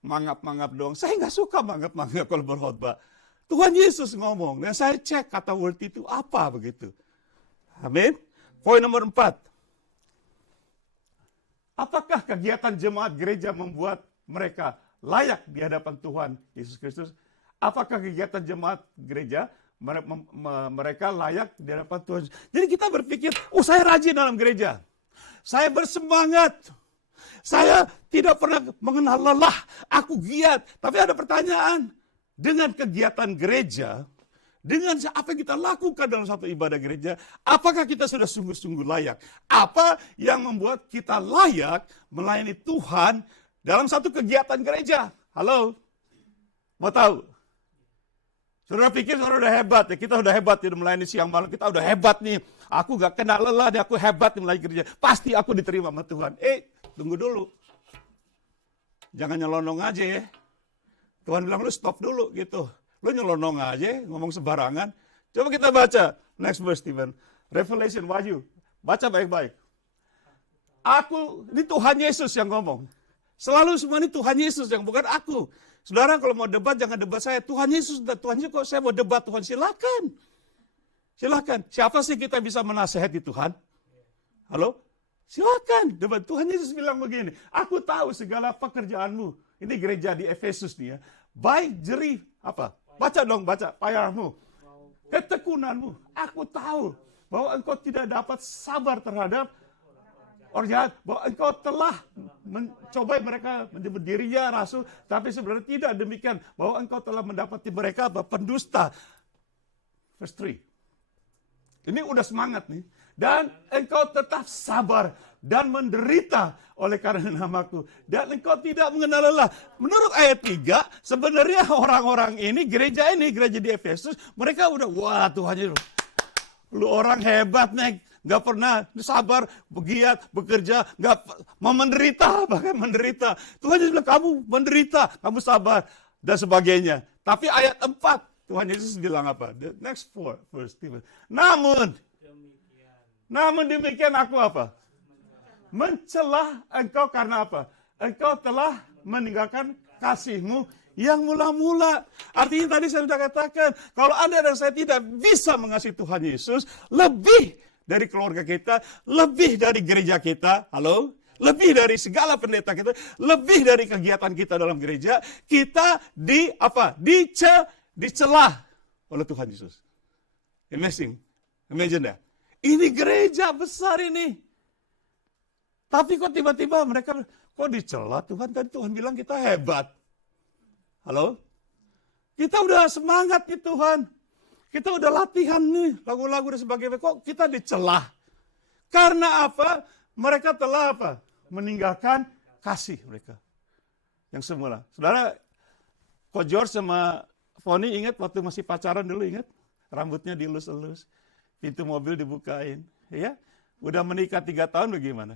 mangap-mangap doang. Saya nggak suka mangap-mangap kalau berkhotbah. Tuhan Yesus ngomong, dan saya cek kata worthy itu apa begitu. Amin. Poin nomor 4. Apakah kegiatan jemaat gereja membuat mereka layak di hadapan Tuhan Yesus Kristus? Apakah kegiatan jemaat gereja mereka layak di hadapan Tuhan? Jadi kita berpikir, saya rajin dalam gereja. Saya bersemangat. Saya tidak pernah mengenal lelah, aku giat. Tapi ada pertanyaan, dengan kegiatan gereja, dengan apa yang kita lakukan dalam satu ibadah gereja, apakah kita sudah sungguh-sungguh layak? Apa yang membuat kita layak melayani Tuhan dalam satu kegiatan gereja? Halo? Mau tahu? Saudara pikir saudara udah hebat ya, kita udah hebat ya melayani siang malam, kita udah hebat nih. Aku gak kena lelah nih, aku hebat nih melayani gereja. Pasti aku diterima sama Tuhan. Tunggu dulu. Jangan nyelonong aja ya. Tuhan bilang lu stop dulu gitu. Lu nyelonong aja, ngomong sembarangan. Coba kita baca. Next verse, Stephen. Revelation, Wahyu. Baca baik-baik. Ini Tuhan Yesus yang ngomong. Selalu semua ini Tuhan Yesus yang, bukan aku. Saudara kalau mau debat, jangan debat saya. Tuhan Yesus, kok saya mau debat Tuhan, silakan. Silakan. Siapa sih kita bisa menasehati Tuhan? Halo? Silakan. Debat. Tuhan Yesus bilang begini, aku tahu segala pekerjaanmu. Ini gereja di Efesus nih ya. Baik, jerih, apa? Baca dong, baca. Payahmu. Ketekunanmu. Aku tahu bahwa engkau tidak dapat sabar terhadap orang jahat. Bahwa engkau telah mencobai mereka menyebut dirinya rasul. Tapi sebenarnya tidak demikian. Bahwa engkau telah mendapati mereka pendusta. Verse 3. Ini udah semangat nih. Dan engkau tetap sabar dan menderita oleh karena namaku. Dan engkau tidak mengenal lelah. Menurut ayat 3, sebenarnya orang-orang ini, gereja di Efesus, mereka udah, wah Tuhan Yesus, lu orang hebat nih. Gak pernah sabar, giat, bekerja, gak mau menderita, bahkan menderita. Tuhan Yesus bilang, kamu menderita, kamu sabar, dan sebagainya. Tapi ayat 4, Tuhan Yesus bilang apa? The next 4 verse. Namun demikian aku apa? Mencelah engkau karena apa? Engkau telah meninggalkan kasihmu yang mula-mula. Artinya tadi saya sudah katakan, kalau Anda dan saya tidak bisa mengasihi Tuhan Yesus, lebih dari keluarga kita, lebih dari gereja kita, halo? Lebih dari segala pendeta kita, lebih dari kegiatan kita dalam gereja, kita dicelah oleh Tuhan Yesus. Amazing. Imagine that. Ini gereja besar ini. Tapi kok tiba-tiba mereka, kok dicela Tuhan? Tadi Tuhan bilang kita hebat. Halo? Kita udah semangat nih Tuhan. Kita udah latihan nih, lagu-lagu dan sebagainya. Kok kita dicela? Karena apa? Mereka telah apa? Meninggalkan kasih mereka. Yang semula. Saudara, Ko George sama Foni ingat waktu masih pacaran dulu, ingat? Rambutnya dilus-elus, pintu mobil dibukain. Ya, udah menikah 3 tahun bagaimana?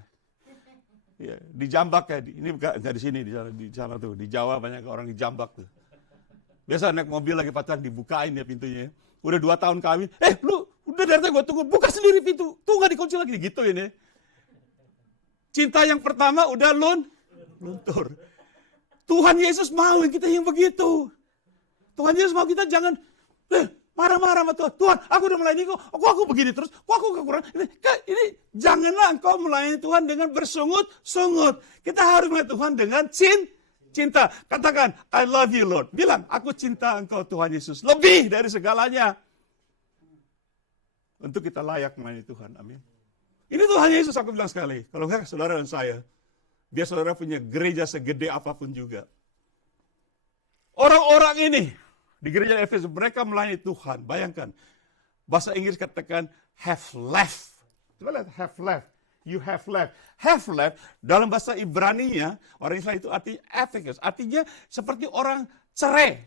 Ya, dijambak ya. Ini nggak di sini, di sana tuh. Di Jawa banyak orang dijambak tuh. Biasa naik mobil lagi pacaran dibukain ya pintunya. Udah 2 tahun kawin. Lu udah dari tadi gue tunggu, buka sendiri pintu. Tuh nggak dikunci lagi gitu ini. Cinta yang pertama udah luntur. Tuhan Yesus mau kita yang begitu. Tuhan Yesus mau kita jangan marah-marah sama Tuhan. Tuhan, aku udah melayani kok. Kok aku begini terus? Kok aku kekurangan? Ini janganlah engkau melayani Tuhan dengan bersungut-sungut. Kita harus melayani Tuhan dengan cinta. Katakan, I love you Lord. Bilang, aku cinta engkau Tuhan Yesus. Lebih dari segalanya. Untuk kita layak melayani Tuhan. Amin. Ini Tuhan Yesus aku bilang sekali. Kalau enggak, saudara dan saya. Biar saudara punya gereja segede apapun juga. Orang-orang ini di gereja Efesus mereka melayani Tuhan. Bayangkan. Bahasa Inggris katakan have left. Coba lihat have left. You have left. Have left dalam bahasa Ibrani-nya, orang Israel itu artinya ethikos. Artinya seperti orang cerai.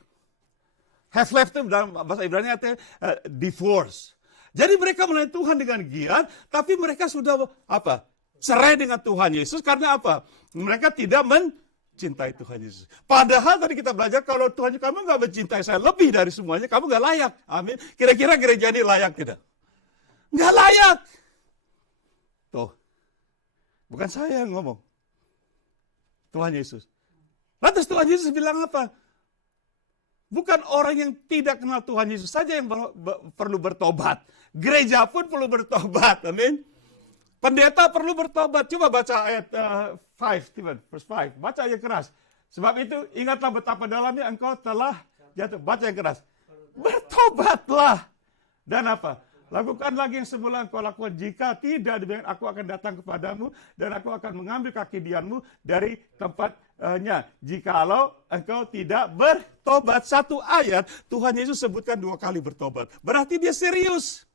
Have left itu dalam bahasa Ibrani artinya divorce. Jadi mereka melayani Tuhan dengan giat, tapi mereka sudah apa? Cerai dengan Tuhan Yesus karena apa? Mereka tidak mencintai Tuhan Yesus. Padahal tadi kita belajar kalau Tuhan kamu nggak mencintai saya lebih dari semuanya, kamu nggak layak. Amin. Kira-kira gereja ini layak tidak? Nggak layak. Tuh, bukan saya yang ngomong. Tuhan Yesus. Lantas Tuhan Yesus bilang apa? Bukan orang yang tidak kenal Tuhan Yesus saja yang perlu bertobat. Gereja pun perlu bertobat. Amin. Pendeta perlu bertobat. Coba baca ayat 5, verse 5. Baca yang keras. Sebab itu ingatlah betapa dalamnya engkau telah jatuh. Baca yang keras. Bertobatlah. Dan apa? Lakukan lagi yang semula engkau lakukan. Jika tidak, demikian aku akan datang kepadamu dan aku akan mengambil kaki dianmu dari tempatnya. Jikalau engkau tidak bertobat. Satu ayat Tuhan Yesus sebutkan 2 kali bertobat. Berarti dia serius.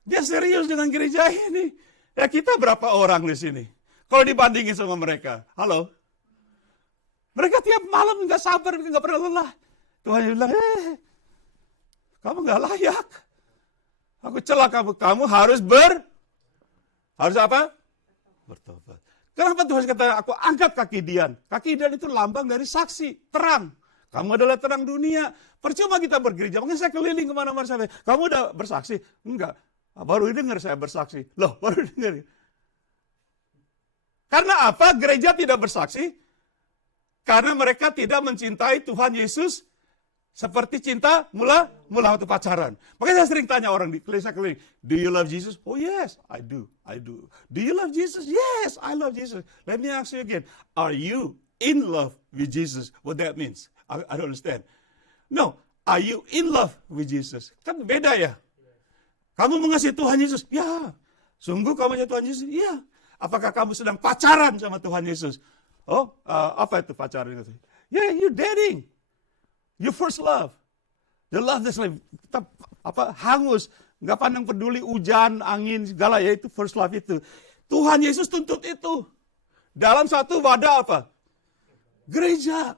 Dia serius dengan gereja ini. Ya kita berapa orang di sini? Kalau dibandingin sama mereka. Halo? Mereka tiap malam nggak sabar, nggak pernah lelah. Tuhan bilang, kamu nggak layak. Aku celah kamu. Kamu harus harus apa? Bertobat. Kenapa Tuhan kata, aku angkat kaki Dian. Kaki Dian itu lambang dari saksi, terang. Kamu adalah terang dunia. Percuma kita bergereja. Makanya saya keliling kemana-mana sampai. Kamu udah bersaksi? Enggak. Baru dengar saya bersaksi. Loh, baru dengar. Karena apa? Gereja tidak bersaksi. Karena mereka tidak mencintai Tuhan Yesus seperti cinta mula waktu pacaran. Makanya saya sering tanya orang di keliling, do you love Jesus? Oh yes, I do. Do you love Jesus? Yes, I love Jesus. Let me ask you again. Are you in love with Jesus? What that means? I don't understand. No, are you in love with Jesus? Kan beda ya. Kamu mengasihi Tuhan Yesus? Ya. Sungguh kamu mengasihi Tuhan Yesus? Ya. Apakah kamu sedang pacaran sama Tuhan Yesus? Oh, apa itu pacaran itu? Yeah, you're dating. Your first love. The love that's like, hangus. Nggak pandang peduli hujan, angin, segala ya. Itu first love itu. Tuhan Yesus tuntut itu. Dalam satu wadah apa? Gereja.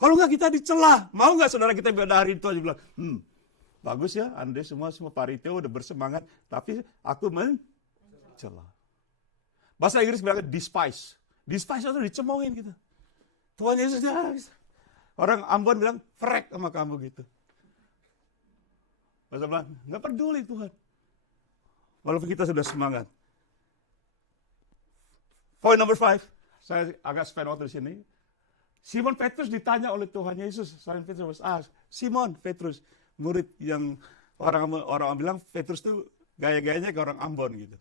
Kalau nggak kita dicela. Mau nggak saudara kita pada hari itu aja bilang, bagus ya, Anda semua pariteo udah bersemangat, tapi aku mencela. Bahasa Inggris bilang despise. Despise itu dicemoohin gitu. Tuhan Yesus orang Ambon bilang frek sama kamu gitu. Bahasa bilang nggak peduli Tuhan. Walaupun kita sudah semangat. Point number 5, saya agak spend waktu di sini. Simon Petrus ditanya oleh Tuhan Yesus. Simon Petrus Simon Petrus, murid yang orang bilang Petrus tuh gaya-gayanya kayak orang Ambon gitu.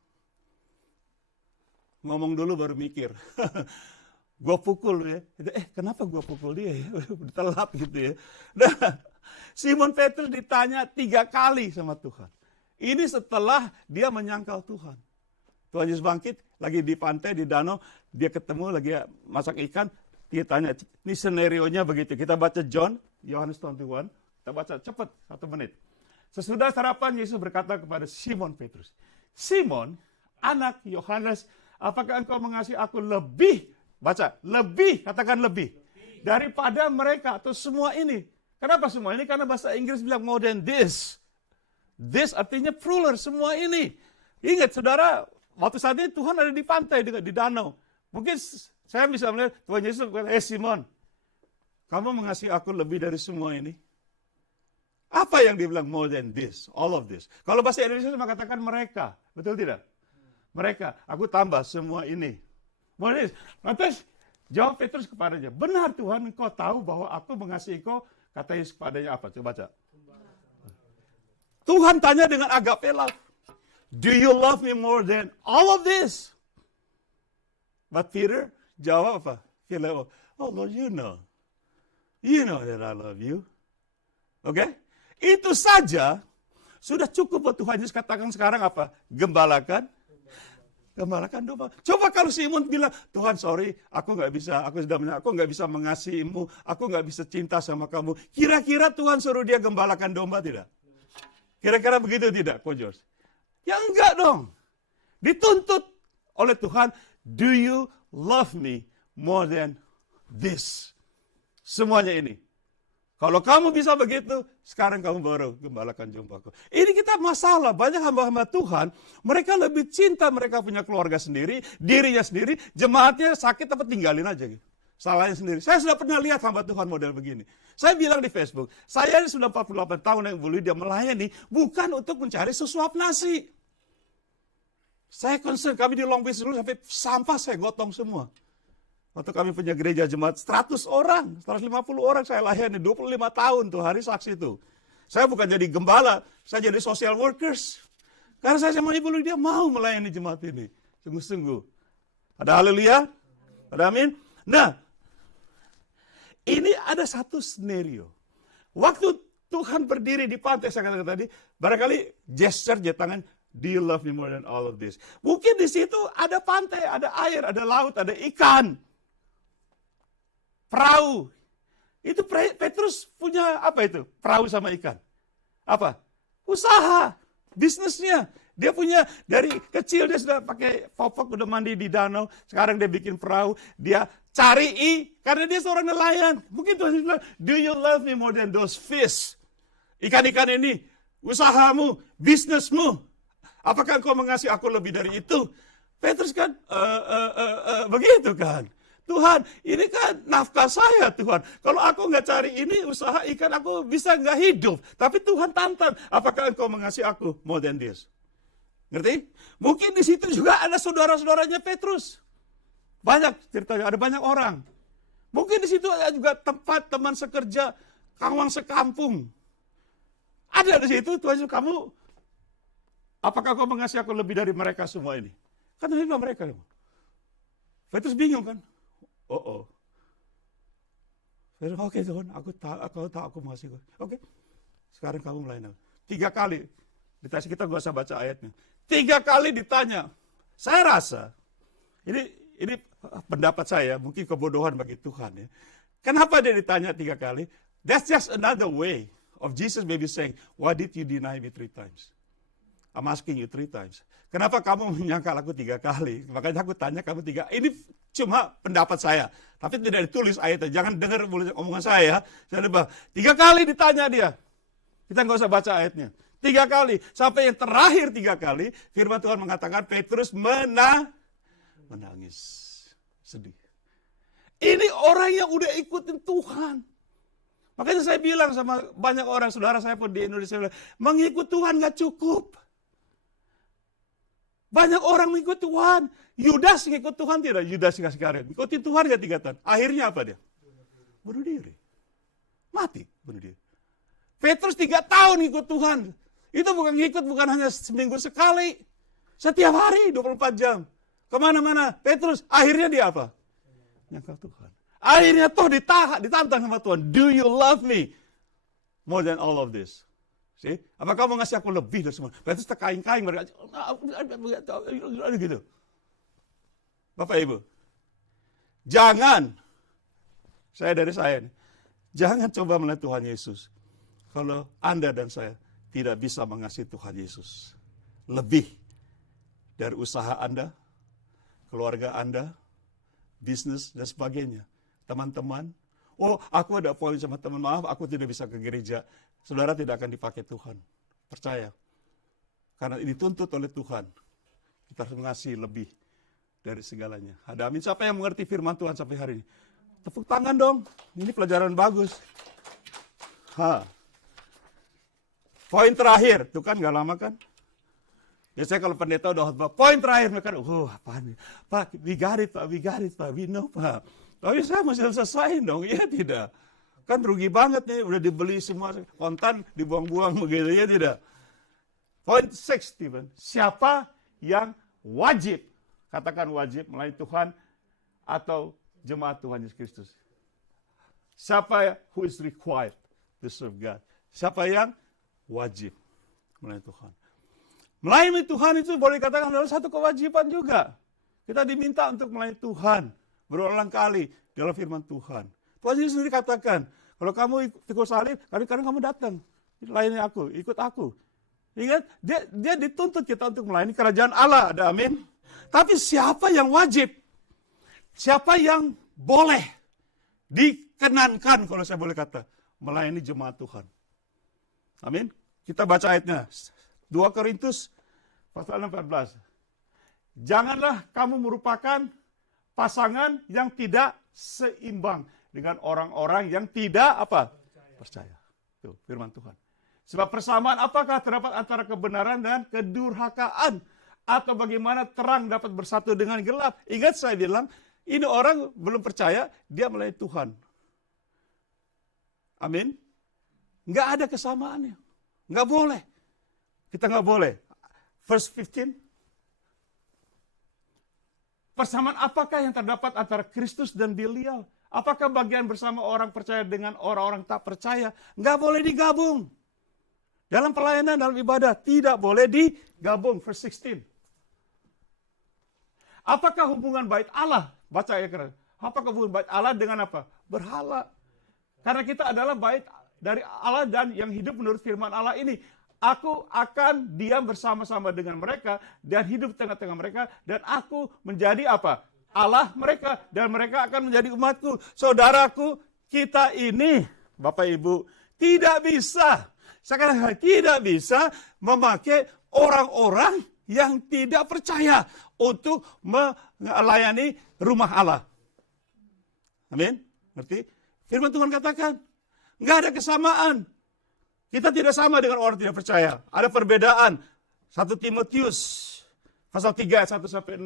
Ngomong dulu baru mikir. Gue pukul ya. Kenapa gue pukul dia ya? Udah telat gitu ya. Nah, Simon Petrus ditanya 3 kali sama Tuhan. Ini setelah dia menyangkal Tuhan. Tuhan Yesus bangkit, lagi di pantai, di danau, dia ketemu lagi masak ikan, dia tanya, ini skenario-nya begitu. Kita baca Yohanes 21, kita baca cepat 1 menit. Sesudah sarapan, Yesus berkata kepada Simon Petrus, Simon, anak Yohanes, apakah engkau mengasihi aku lebih, baca, lebih, katakan lebih, daripada mereka atau semua ini. Kenapa semua ini? Karena bahasa Inggris bilang more than this. This artinya plural, semua ini. Ingat saudara, waktu saat ini Tuhan ada di pantai, di danau. Mungkin saya bisa melihat Tuhan Yesus berkata, Simon, kamu mengasihi aku lebih dari semua ini. Apa yang dibilang more than this, all of this? Kalau bahasa Indonesia cuma katakan mereka, betul tidak? Mereka, aku tambah semua ini. More than this. Lantas jawab Petrus kepadanya, benar Tuhan, engkau tahu bahwa aku mengasihi engkau. Kata Yesus kepadanya apa? Coba baca. Tuhan tanya dengan agape love. Do you love me more than all of this? But Peter jawab apa? Philip, oh Lord, you know. You know that I love you. Oke? Itu saja sudah cukup buat Tuhan Yesus katakan sekarang apa? Gembalakan domba. Coba kalau Simon bilang, Tuhan sorry, aku nggak bisa mengasihimu, aku nggak bisa cinta sama kamu. Kira-kira Tuhan suruh dia gembalakan domba tidak? Kira-kira begitu tidak, Coach George? Ya enggak dong. Dituntut oleh Tuhan, do you love me more than this? Semuanya ini. Kalau kamu bisa begitu, sekarang kamu baru gembalakan dombaku. Ini kita masalah, banyak hamba-hamba Tuhan, mereka lebih cinta mereka punya keluarga sendiri, dirinya sendiri, jemaatnya sakit tapi tinggalin aja gitu. Salahnya sendiri. Saya sudah pernah lihat hamba Tuhan model begini. Saya bilang di Facebook, saya sudah 48 tahun yang boleh dia melayani, bukan untuk mencari sesuap nasi. Saya concern, kami di Long Beach dulu sampai sampah saya gotong semua. Waktu kami punya gereja jemaat 100 orang, 150 orang saya layani, 25 tahun tuh hari saksi itu. Saya bukan jadi gembala, saya jadi social workers. Karena saya sama ibu dia mau melayani jemaat ini. Sungguh-sungguh. Ada haleluya? Ada amin? Nah, ini ada satu scenario. Waktu Tuhan berdiri di pantai, saya katakan tadi, barangkali gesture dia tangan, do you love me more than all of this? Mungkin di situ ada pantai, ada air, ada laut, ada ikan. Perahu. Itu Petrus punya apa itu? Perahu sama ikan. Apa? Usaha. Bisnisnya. Dia punya dari kecil dia sudah pakai popok, udah mandi di danau. Sekarang dia bikin perahu. Dia cari karena dia seorang nelayan. Mungkin Tuhan bilang, do you love me more than those fish? Ikan-ikan ini, usahamu, bisnismu. Apakah engkau mengasihi aku lebih dari itu? Petrus kan, begitu kan. Tuhan, ini kan nafkah saya Tuhan. Kalau aku nggak cari ini usaha ikan, aku bisa nggak hidup. Tapi Tuhan tantang, apakah engkau mengasihi aku more than this? Ngerti? Mungkin di situ juga ada saudara-saudaranya Petrus. Banyak ceritanya, ada banyak orang. Mungkin di situ ada juga tempat teman sekerja, kawan sekampung. Ada di situ, Tuhan, kamu, apakah kau mengasihi aku lebih dari mereka semua ini? Kan ini mereka. Petrus bingung kan? Oke Tuhan, aku tahu aku mengasihi kau. Oke, sekarang kamu melayani. 3 kali, ditanya kita gak usah baca ayatnya. 3 kali ditanya. Saya rasa, ini pendapat saya, mungkin kebodohan bagi Tuhan ya. Kenapa dia ditanya 3 kali? That's just another way of Jesus maybe saying, why did you deny me 3 times? I'm asking you 3 times. Kenapa kamu menyangkal aku 3 kali? Makanya aku tanya kamu 3. Ini cuma pendapat saya. Tapi tidak ditulis ayatnya. Jangan dengar omongan saya. Saya bilang, 3 kali ditanya dia. Kita nggak usah baca ayatnya. 3 kali. Sampai yang terakhir 3 kali, firman Tuhan mengatakan Petrus menangis. Sedih. Ini orang yang udah ikutin Tuhan. Makanya saya bilang sama banyak orang, saudara saya pun di Indonesia, mengikut Tuhan nggak cukup. Banyak orang mengikut Tuhan. Yudas mengikut Tuhan tidak? Yudas Iskariot. Mengikuti Tuhan ya 3 tahun. Akhirnya apa dia? Bunuh diri. Mati bunuh diri. Petrus 3 tahun ikut Tuhan. Itu bukan hanya seminggu sekali. Setiap hari 24 jam. Kemana-mana. Petrus akhirnya dia apa? Nyangkal Tuhan. Akhirnya toh ditantang sama Tuhan. Do you love me more than all of this? See? Apa kamu ngasih aku lebih dari semua? Petrus terkaing-kaing mereka. Gitu. Bapak Ibu. Jangan. Jangan coba melihat Tuhan Yesus. Kalau Anda dan saya tidak bisa mengasihi Tuhan Yesus lebih dari usaha Anda, keluarga Anda, bisnis, dan sebagainya. Teman-teman, oh aku ada poin sama teman, maaf aku tidak bisa ke gereja. Saudara tidak akan dipakai Tuhan. Percaya. Karena ini dituntut oleh Tuhan. Kita harus mengasihi lebih dari segalanya. Ada amin. Siapa yang mengerti firman Tuhan sampai hari ini? Tepuk tangan dong. Ini pelajaran bagus. Poin terakhir. Tuh kan gak lama kan? Biasanya kalau pendeta udah khotbah, poin terakhir mereka, apaan nih? Pak, we got it, Pak, we know, Pak. Tapi saya masih selesai dong, iya tidak. Kan rugi banget nih, udah dibeli semua kontan, dibuang-buang begitu, ya tidak. Poin 6, Stephen. Siapa yang wajib, katakan wajib melayani Tuhan atau jemaat Tuhan Yesus Kristus? Siapa who is required to serve God? Siapa yang wajib melayani Tuhan? Melayani Tuhan itu boleh dikatakan adalah satu kewajiban juga. Kita diminta untuk melayani Tuhan berulang kali dalam firman Tuhan. Tuhan Yesus sendiri katakan, kalau kamu ikut salib, kadang-kadang kamu datang, layani aku, ikut aku. Ingat, dia dituntut kita untuk melayani kerajaan Allah, ada amin. Tapi siapa yang wajib? Siapa yang boleh dikenankan, kalau saya boleh kata, melayani jemaat Tuhan? Amin. Kita baca ayatnya. 2 Korintus pasal 14. Janganlah kamu merupakan pasangan yang tidak seimbang dengan orang-orang yang tidak percaya. Tuh, firman Tuhan. Sebab persamaan apakah terdapat antara kebenaran dan kedurhakaan? Atau bagaimana terang dapat bersatu dengan gelap? Ingat saya bilang, ini orang belum percaya, dia melayani Tuhan. Amin. Nggak ada kesamaannya. Nggak boleh. Kita nggak boleh. Verse 15. Persamaan apakah yang terdapat antara Kristus dan Belial? Apakah bagian bersama orang percaya dengan orang-orang tak percaya? Nggak boleh digabung. Dalam pelayanan, dalam ibadah, tidak boleh digabung. Verse 16. Apakah hubungan bait Allah? Baca ya keren. Apakah hubungan bait Allah dengan apa? Berhala. Karena kita adalah bait dari Allah dan yang hidup menurut firman Allah ini. Aku akan diam bersama-sama dengan mereka dan hidup tengah-tengah mereka dan aku menjadi apa? Allah mereka dan mereka akan menjadi umatku. Saudaraku, kita ini Bapak Ibu tidak bisa, sekarang tidak bisa memakai orang-orang yang tidak percaya untuk melayani rumah Allah. Amin? Ngerti? Firman Tuhan katakan, nggak ada kesamaan. Kita tidak sama dengan orang tidak percaya. Ada perbedaan. 1 Timotius pasal 3 ayat 1-6.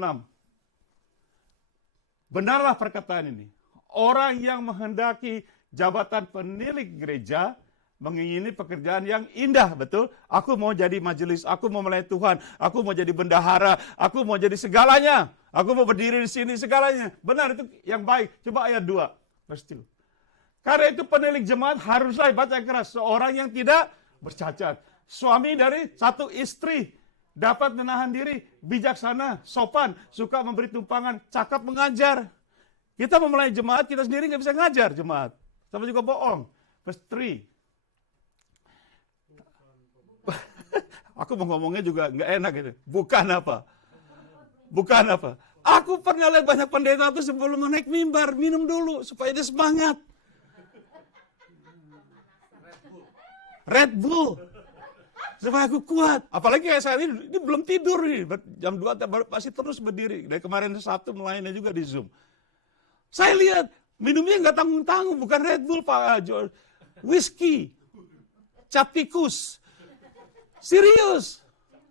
Benarlah perkataan ini. Orang yang menghendaki jabatan penilik gereja mengingini pekerjaan yang indah, betul? Aku mau jadi majelis, aku mau melayani Tuhan, aku mau jadi bendahara, aku mau jadi segalanya. Aku mau berdiri di sini segalanya. Benar, itu yang baik. Coba ayat 2. Verse 2. Karena itu penilik jemaat haruslah, baca keras, seorang yang tidak bercacat. Suami dari satu istri, dapat menahan diri, bijaksana, sopan, suka memberi tumpangan, cakap mengajar. Kita memelayani jemaat, kita sendiri nggak bisa ngajar jemaat. Sama juga bohong. Verse 3. Aku mau ngomongnya juga nggak enak gitu. Bukan apa? Bukan apa? Aku pernah lihat banyak pendeta itu sebelum naik mimbar, minum dulu supaya dia semangat. Red Bull. Supaya aku kuat. Apalagi kayak saya ini belum tidur nih. Jam 2 masih terus berdiri. Dari kemarin Sabtu melayani juga di Zoom. Saya lihat minumnya nggak tanggung-tanggung. Bukan Red Bull Pak. Whisky. Cap tikus. Serius.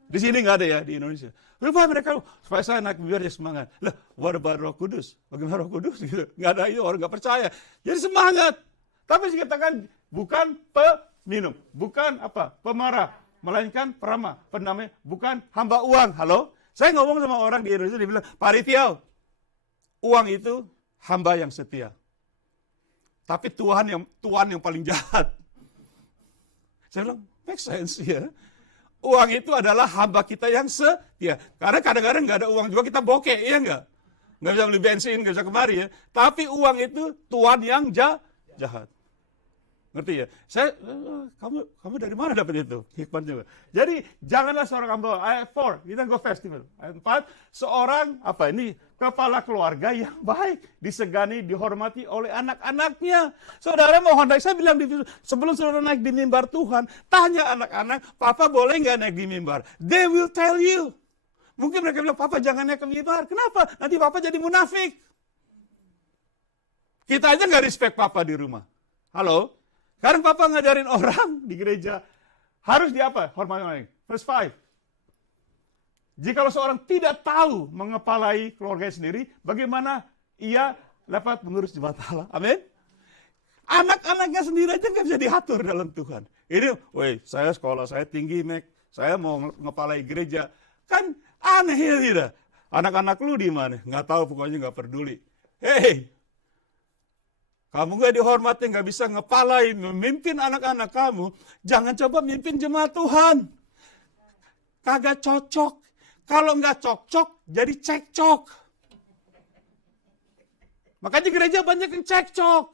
Di sini nggak ada ya di Indonesia. Lupa mereka, supaya saya naik biar dia semangat. Lah, what about Roh Kudus? Bagaimana Roh Kudus? Gitu. Nggak ada itu, orang nggak percaya. Jadi semangat. Tapi dikatakan bukan peminum, bukan pemarah, melainkan peramah, pendamai, bukan hamba uang. Halo? Saya ngomong sama orang di Indonesia, dia bilang, Pak Ritiau, uang itu hamba yang setia. Tapi Tuhan yang paling jahat. Saya bilang, make sense ya. Uang itu adalah hamba kita yang setia. Karena kadang-kadang nggak ada uang juga kita bokeh, iya nggak? Nggak bisa beli bensin, nggak bisa kemari ya. Tapi uang itu Tuhan yang jahat. Ngerti ya? Kamu dari mana dapat itu? Hikmatnya. Jadi janganlah seorang hamba. Ayat 4, kita go festival. Ayat 4, seorang kepala keluarga yang baik, disegani, dihormati oleh anak-anaknya. Saudara mohon, saya bilang sebelum saudara naik di mimbar Tuhan, tanya anak-anak, Papa boleh nggak naik di mimbar? They will tell you. Mungkin mereka bilang, Papa jangan naik ke mimbar. Kenapa? Nanti Papa jadi munafik. Kita aja nggak respect Papa di rumah. Halo? Sekarang Papa ngajarin orang di gereja, harus di apa? Hormati orang lain. Verse 5. Jikalau seorang tidak tahu mengepalai keluarganya sendiri, bagaimana ia dapat mengurus jemaat Allah? Amin? Anak-anaknya sendiri aja nggak bisa diatur dalam Tuhan. Ini, saya sekolah, saya tinggi, saya mau ngepalai gereja. Kan aneh ya tidak? Anak-anak lu di mana? Nggak tahu, pokoknya nggak peduli. Hei! Kamu gak dihormati, gak bisa ngepalai, memimpin anak-anak kamu, jangan coba mimpin jemaat Tuhan. Kagak cocok. Kalau gak cocok, jadi cekcok. Makanya gereja banyak yang cekcok.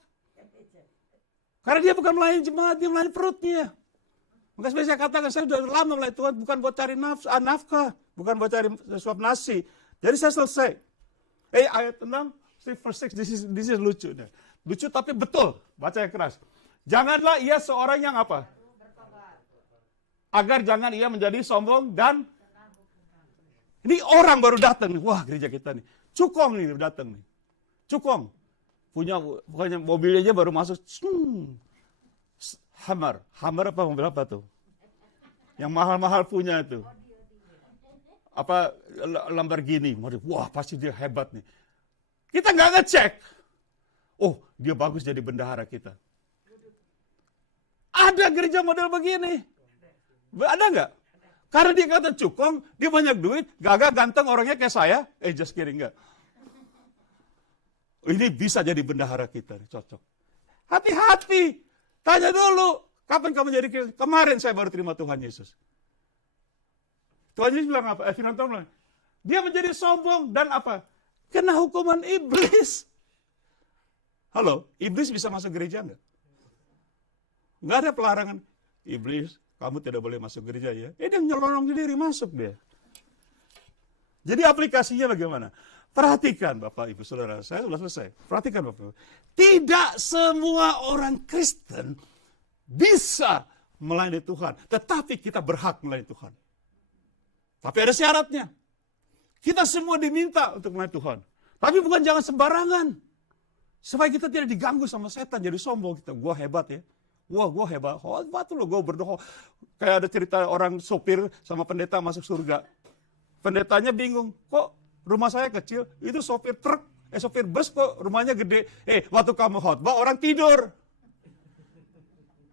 Karena dia bukan melayani jemaat, dia melayani perutnya. Maka seperti saya katakan, saya sudah lama melayani Tuhan, bukan buat cari nafkah, bukan buat cari suap nasi. Jadi saya selesai. Ayat 6, verse 6, this is lucu. Lucu tapi betul, baca yang keras. Janganlah ia seorang yang apa? Agar jangan ia menjadi sombong dan ini orang baru datang nih. Wah, gereja kita nih. Cukong nih datang nih. Cukong. Pokoknya mobilnya aja baru masuk. Hammer apa mobil apa tuh? Yang mahal-mahal punya itu. Apa Lamborghini. Wah, pasti dia hebat nih. Kita nggak ngecek. Oh, dia bagus jadi bendahara kita. Ada gereja model begini. Ada nggak? Karena dia kata cukong, dia banyak duit, gagah, ganteng, orangnya kayak saya. Just kidding, nggak. Ini bisa jadi bendahara kita, cocok. Hati-hati. Tanya dulu, kapan kamu jadi Kristen? Kemarin saya baru terima Tuhan Yesus. Tuhan Yesus bilang apa? Firman Tuhan bilang, dia menjadi sombong dan apa? Kena hukuman iblis. Halo, iblis bisa masuk gereja enggak? Enggak ada pelarangan. Iblis, kamu tidak boleh masuk gereja ya. Dia nyelonong sendiri masuk dia. Jadi aplikasinya bagaimana? Perhatikan Bapak Ibu Saudara, saya sudah selesai. Perhatikan Bapak Ibu. Tidak semua orang Kristen bisa melayani Tuhan. Tetapi kita berhak melayani Tuhan. Tapi ada syaratnya. Kita semua diminta untuk melayani Tuhan. Tapi bukan jangan sembarangan. Supaya kita tidak diganggu sama setan, jadi sombong kita. Gua hebat ya. Wah, gua hebat. Hebat loh, gua berdoa. Kayak ada cerita orang sopir sama pendeta masuk surga. Pendetanya bingung, kok rumah saya kecil, itu sopir truk, sopir bus kok rumahnya gede. Waktu kamu khotbah orang tidur.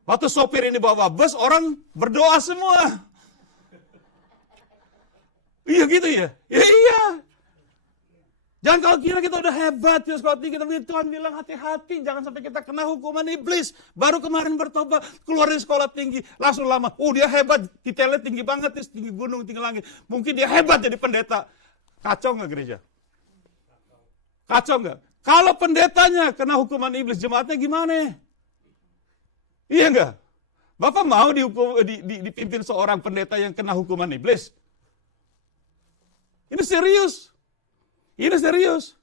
Waktu sopir ini bawa bus, orang berdoa semua. Iya gitu ya? Ya iya. Jangan kalau kira kita udah hebat, kita Tuhan bilang hati-hati, jangan sampai kita kena hukuman iblis. Baru kemarin bertobat, keluar dari sekolah tinggi, langsung lama. Dia hebat, titelnya tinggi banget, tinggi gunung, tinggi langit. Mungkin dia hebat jadi pendeta. Kacau nggak gereja? Kacau nggak? Kalau pendetanya kena hukuman iblis, jemaatnya gimana? Iya nggak? Bapak mau dipimpin seorang pendeta yang kena hukuman iblis? Ini serius. Ini serius.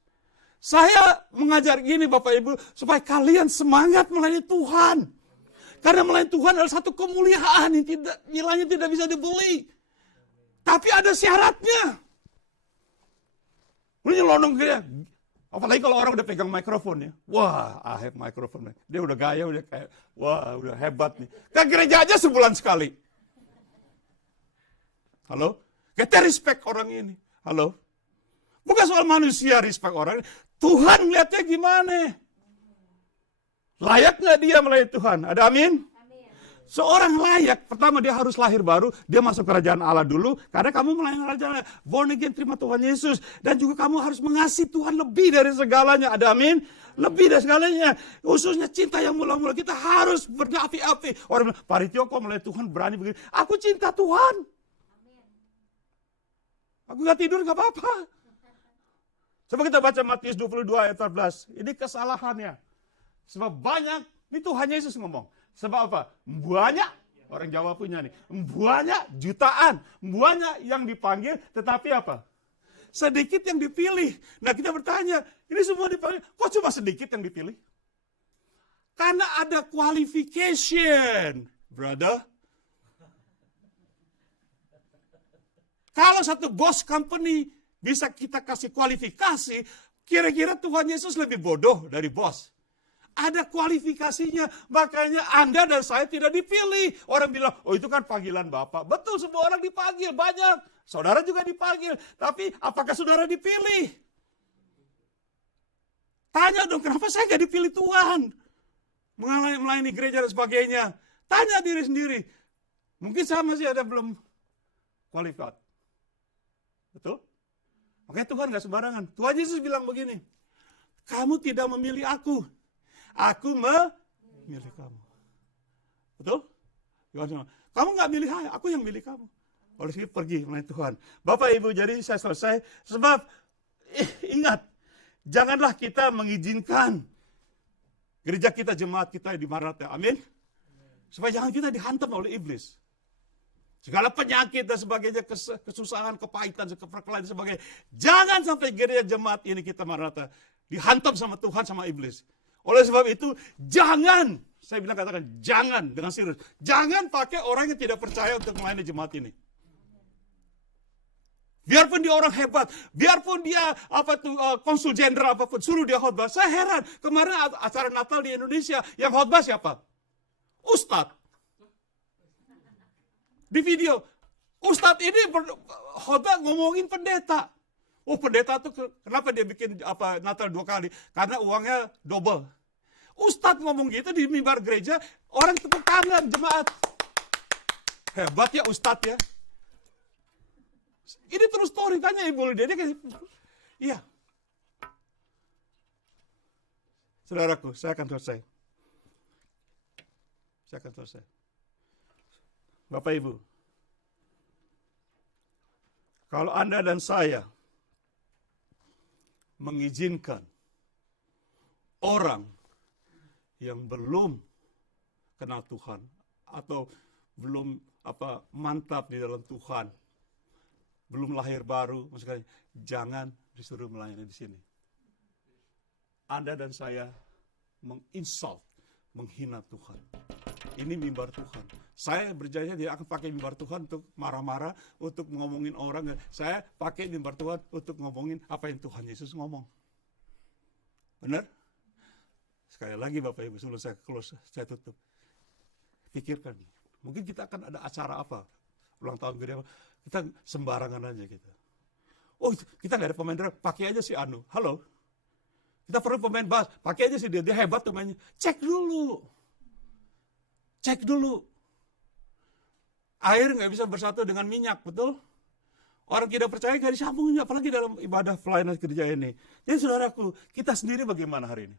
Saya mengajar gini Bapak Ibu, supaya kalian semangat melayani Tuhan. Karena melayani Tuhan adalah satu kemuliaan yang nilainya tidak bisa dibeli. Tapi ada syaratnya. Lu nyelonong dia. Apalagi kalau orang udah pegang mikrofon ya. Wah, I have microphone. Dia udah gaya, udah kayak, wah udah hebat nih. Ke gereja aja sebulan sekali. Halo? Kita respect orang ini. Halo? Bukan soal manusia respect orang. Tuhan lihatnya gimana? Layak nggak dia melayani Tuhan? Ada amin? Seorang layak, pertama dia harus lahir baru, dia masuk kerajaan Allah dulu, karena kamu melayani kerajaan Allah. Born again, terima Tuhan Yesus. Dan juga kamu harus mengasihi Tuhan lebih dari segalanya. Ada amin? Lebih dari segalanya. Khususnya cinta yang mula-mula. Kita harus berapi-api. Orang bilang, Pak Ritio kok melayani Tuhan berani begini? Aku cinta Tuhan. Aku gak tidur gak apa-apa. Coba kita baca Matius 22 ayat 14. Ini kesalahannya. Sebab banyak, ini Tuhan Yesus ngomong. Sebab apa? Banyak. Orang Jawa punya nih. Banyak, jutaan. Banyak yang dipanggil, tetapi apa? Sedikit yang dipilih. Nah kita bertanya, ini semua dipanggil, kok cuma sedikit yang dipilih? Karena ada qualification, brother. Kalau satu bos company bisa kita kasih kualifikasi, kira-kira Tuhan Yesus lebih bodoh dari bos. Ada kualifikasinya, makanya Anda dan saya tidak dipilih. Orang bilang, oh itu kan panggilan Bapak. Betul, semua orang dipanggil, banyak. Saudara juga dipanggil. Tapi apakah saudara dipilih? Tanya dong, kenapa saya gak dipilih Tuhan? Melayani gereja dan sebagainya. Tanya diri sendiri. Mungkin saya masih ada belum qualified. Betul? Makanya Tuhan gak sembarangan. Tuhan Yesus bilang begini, kamu tidak memilih aku. Aku memilih kamu. Betul? Kamu gak milih saya, aku yang milih kamu. Oleh itu pergi melayani Tuhan. Bapak Ibu, jadi saya selesai. Sebab, ingat, janganlah kita mengizinkan gereja kita, jemaat kita dimarah. Amin. Supaya jangan kita dihantam oleh iblis. Segala penyakit dan sebagainya, kesusahan, kepahitan, keperkelahian dan sebagainya. Jangan sampai gereja jemaat ini kita marah dihantam sama Tuhan, sama iblis. Oleh sebab itu, jangan, saya bilang katakan, jangan dengan serius. Jangan pakai orang yang tidak percaya untuk melayani jemaat ini. Biarpun dia orang hebat, biarpun dia konsul jenderal apapun, suruh dia khotbah. Saya heran, kemarin acara Natal di Indonesia, yang khotbah siapa? Ustadz. Di video, Ustadz ini khotbah ngomongin pendeta. Oh pendeta tuh kenapa dia bikin Natal 2 kali? Karena uangnya double. Ustadz ngomong gitu di mimbar gereja, orang tepuk tangan jemaat. Hebat ya Ustadz ya. Ini terus story, tanya Ibu Lydia, dia kayak, iya. Saudaraku, saya akan selesai. Bapak Ibu, kalau Anda dan saya mengizinkan orang yang belum kenal Tuhan atau belum mantap di dalam Tuhan, belum lahir baru, maksudnya jangan disuruh melayani di sini. Anda dan saya menginsult, menghina Tuhan. Ini mimbar Tuhan. Saya berjanji tidak akan pakai mimbar Tuhan untuk marah-marah, untuk ngomongin orang. Saya pakai mimbar Tuhan untuk ngomongin apa yang Tuhan Yesus ngomong. Benar? Sekali lagi Bapak Ibu, sebelum saya close, saya tutup. Pikirkan, mungkin kita akan ada acara apa, ulang tahun gereja, kita sembarangan aja gitu. Oh kita nggak ada pemain drum, pakai aja si Anu. Halo? Kita perlu pemain bass, pakai aja si dia hebat tuh mainnya. Cek dulu. Air nggak bisa bersatu dengan minyak, betul? Orang tidak percaya nggak disambungin, apalagi dalam ibadah pelayanan gereja ini. Jadi saudaraku, kita sendiri bagaimana hari ini?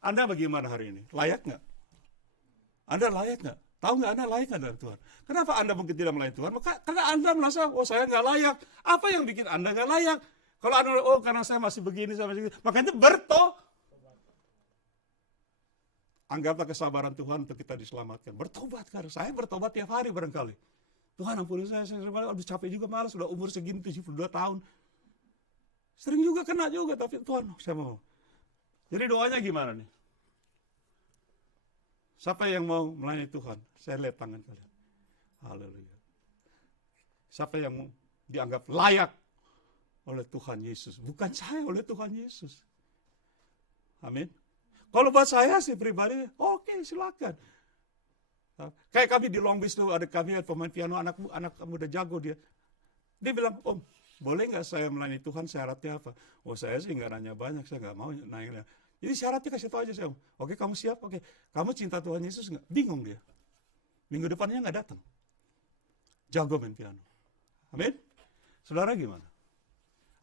Anda bagaimana hari ini? Layak nggak? Anda layak nggak? Tahu nggak Anda layak nggak dalam Tuhan? Kenapa Anda mungkin tidak melayani Tuhan? Karena Anda merasa, oh saya nggak layak. Apa yang bikin Anda nggak layak? Kalau Anda, oh karena saya masih begini, makanya anggaplah kesabaran Tuhan untuk kita diselamatkan. Bertobat, karena saya bertobat tiap hari barangkali. Tuhan ampuni saya udah capek juga, malas, udah umur segini 72 tahun. Sering juga kena juga, tapi Tuhan saya mau. Jadi doanya gimana nih? Siapa yang mau melayani Tuhan? Saya lihat tangan kalian. Haleluya. Siapa yang mau dianggap layak oleh Tuhan Yesus? Bukan saya, oleh Tuhan Yesus. Amin. Kalau buat saya sih pribadi, oke, silakan. Kayak kami di Long Beach tuh, ada pemain piano, anak muda jago dia. Dia bilang, Om, boleh nggak saya melayani Tuhan, syaratnya apa? Oh saya sih nggak nanya banyak, saya nggak mau nanya. Jadi syaratnya kasih tahu aja saya, Om. Oke, kamu siap? Oke, kamu cinta Tuhan Yesus nggak? Bingung dia. Minggu depannya nggak datang. Jago main piano. Amin. Saudara gimana?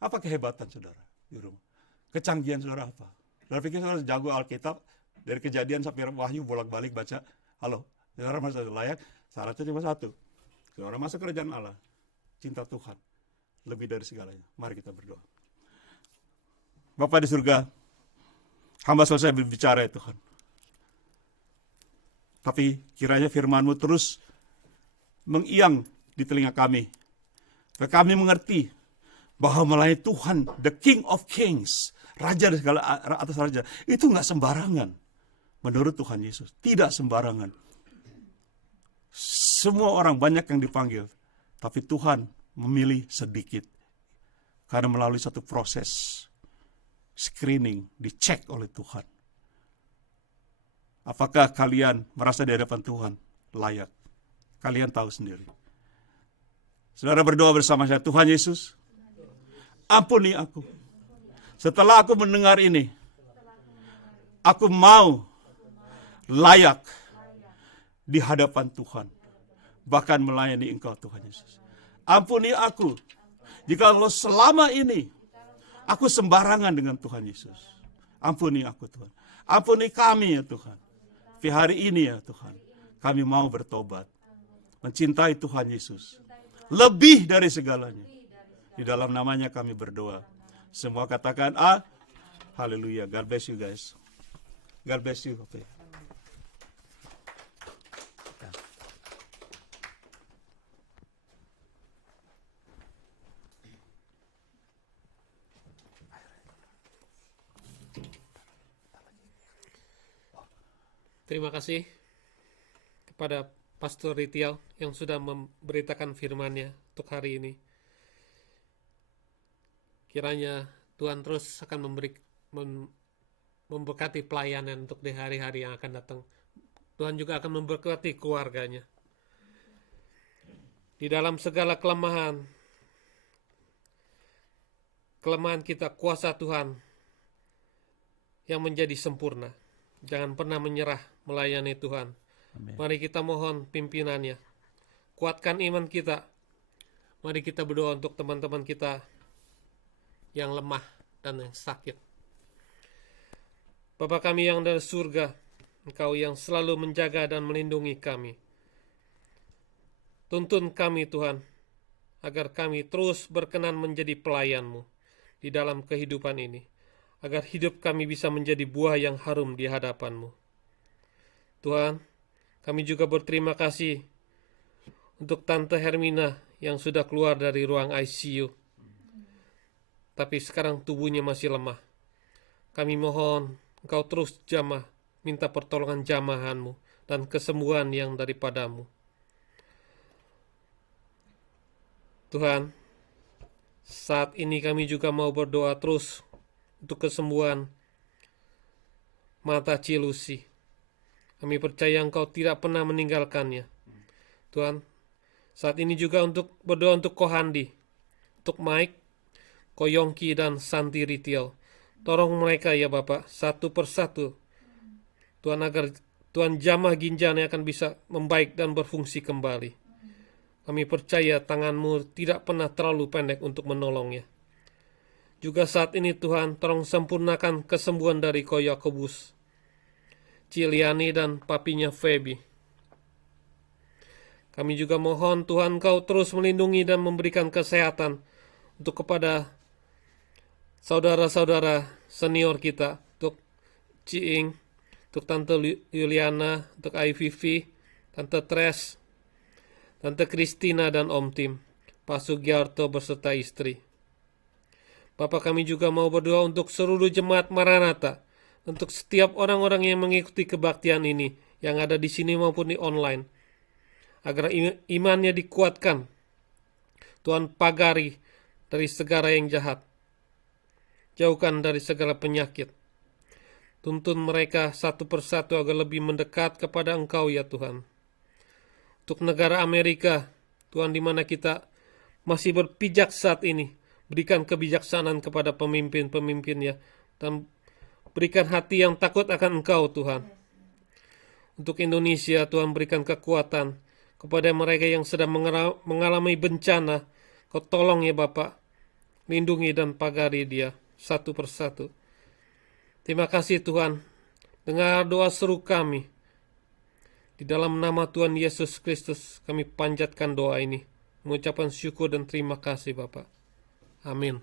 Apa kehebatan saudara di rumah? Kecanggihan saudara apa? Saudara pikir saudara jago Alkitab, dari Kejadian sampai Wahyu bolak-balik baca. Halo, saudara masih layak? Syaratnya cuma satu. Saudara masuk kerajaan Allah, cinta Tuhan lebih dari segalanya. Mari kita berdoa. Bapa di surga, hamba selesai berbicara ya Tuhan. Tapi kiranya firman-Mu terus mengiang di telinga kami. Kami mengerti bahwa melayani Tuhan, the King of Kings, Raja dari segala atas raja, itu nggak sembarangan. Menurut Tuhan Yesus, tidak sembarangan. Semua orang banyak yang dipanggil, tapi Tuhan memilih sedikit. Karena melalui satu proses screening, dicek oleh Tuhan. Apakah kalian merasa di hadapan Tuhan layak? Kalian tahu sendiri. Saudara berdoa bersama saya, Tuhan Yesus, ampuni aku. Setelah aku mendengar ini, aku mau layak di hadapan Tuhan. Bahkan melayani Engkau Tuhan Yesus. Ampuni aku, jika selama ini aku sembarangan dengan Tuhan Yesus. Ampuni aku Tuhan. Ampuni kami ya Tuhan. Di hari ini ya Tuhan, kami mau bertobat. Mencintai Tuhan Yesus. Lebih dari segalanya. Di dalam namanya kami berdoa. Semua katakan haleluya. God bless you guys. God bless you. Okay. Terima kasih kepada Pastor Ritial yang sudah memberitakan firman-Nya untuk hari ini. Kiranya Tuhan terus akan memberkati pelayanan untuk di hari-hari yang akan datang. Tuhan juga akan memberkati keluarganya. Di dalam segala kelemahan kita, kuasa Tuhan yang menjadi sempurna. Jangan pernah menyerah melayani Tuhan. Amen. Mari kita mohon pimpinannya. Kuatkan iman kita. Mari kita berdoa untuk teman-teman kita yang lemah dan yang sakit. Bapa kami yang dari surga, Engkau yang selalu menjaga dan melindungi kami. Tuntun kami Tuhan, agar kami terus berkenan menjadi pelayan-Mu di dalam kehidupan ini. Agar hidup kami bisa menjadi buah yang harum di hadapan-Mu. Tuhan, kami juga berterima kasih untuk Tante Hermina yang sudah keluar dari ruang ICU. Tapi sekarang tubuhnya masih lemah. Kami mohon Engkau terus jamah, minta pertolongan jamahan-Mu dan kesembuhan yang daripada-Mu. Tuhan, saat ini kami juga mau berdoa terus untuk kesembuhan mata Cilusi. Kami percaya Engkau tidak pernah meninggalkannya. Tuhan, saat ini juga untuk berdoa untuk Kohandi, untuk Mike, Koyongki, dan Santi Ritial. Tolong mereka ya Bapak, satu persatu. Tuhan, agar Tuhan jamah ginjalnya akan bisa membaik dan berfungsi kembali. Kami percaya tangan-Mu tidak pernah terlalu pendek untuk menolongnya. Juga saat ini Tuhan, tolong sempurnakan kesembuhan dari Ko Yakobus, Ciliani, dan papinya Feby. Kami juga mohon Tuhan Kau terus melindungi dan memberikan kesehatan untuk kepada saudara-saudara senior kita, untuk Ciing, untuk Tante Yuliana, untuk IVV, Tante Tres, Tante Kristina, dan Om Tim, Pak Sugiarto beserta istri. Bapak, kami juga mau berdoa untuk seluruh jemaat Maranatha, untuk setiap orang-orang yang mengikuti kebaktian ini, yang ada di sini maupun di online, agar imannya dikuatkan. Tuhan, pagari dari segala yang jahat, jauhkan dari segala penyakit. Tuntun mereka satu persatu agar lebih mendekat kepada Engkau ya Tuhan. Untuk negara Amerika, Tuhan, di mana kita masih berpijak saat ini, berikan kebijaksanaan kepada pemimpin-pemimpinnya dan berikan hati yang takut akan Engkau Tuhan. Untuk Indonesia, Tuhan, berikan kekuatan kepada mereka yang sedang mengalami bencana. Kau tolong ya Bapak, lindungi dan pagari dia satu persatu. Terima kasih Tuhan, dengar doa seru kami. Di dalam nama Tuhan Yesus Kristus kami panjatkan doa ini, mengucapkan syukur dan terima kasih Bapak. Amin.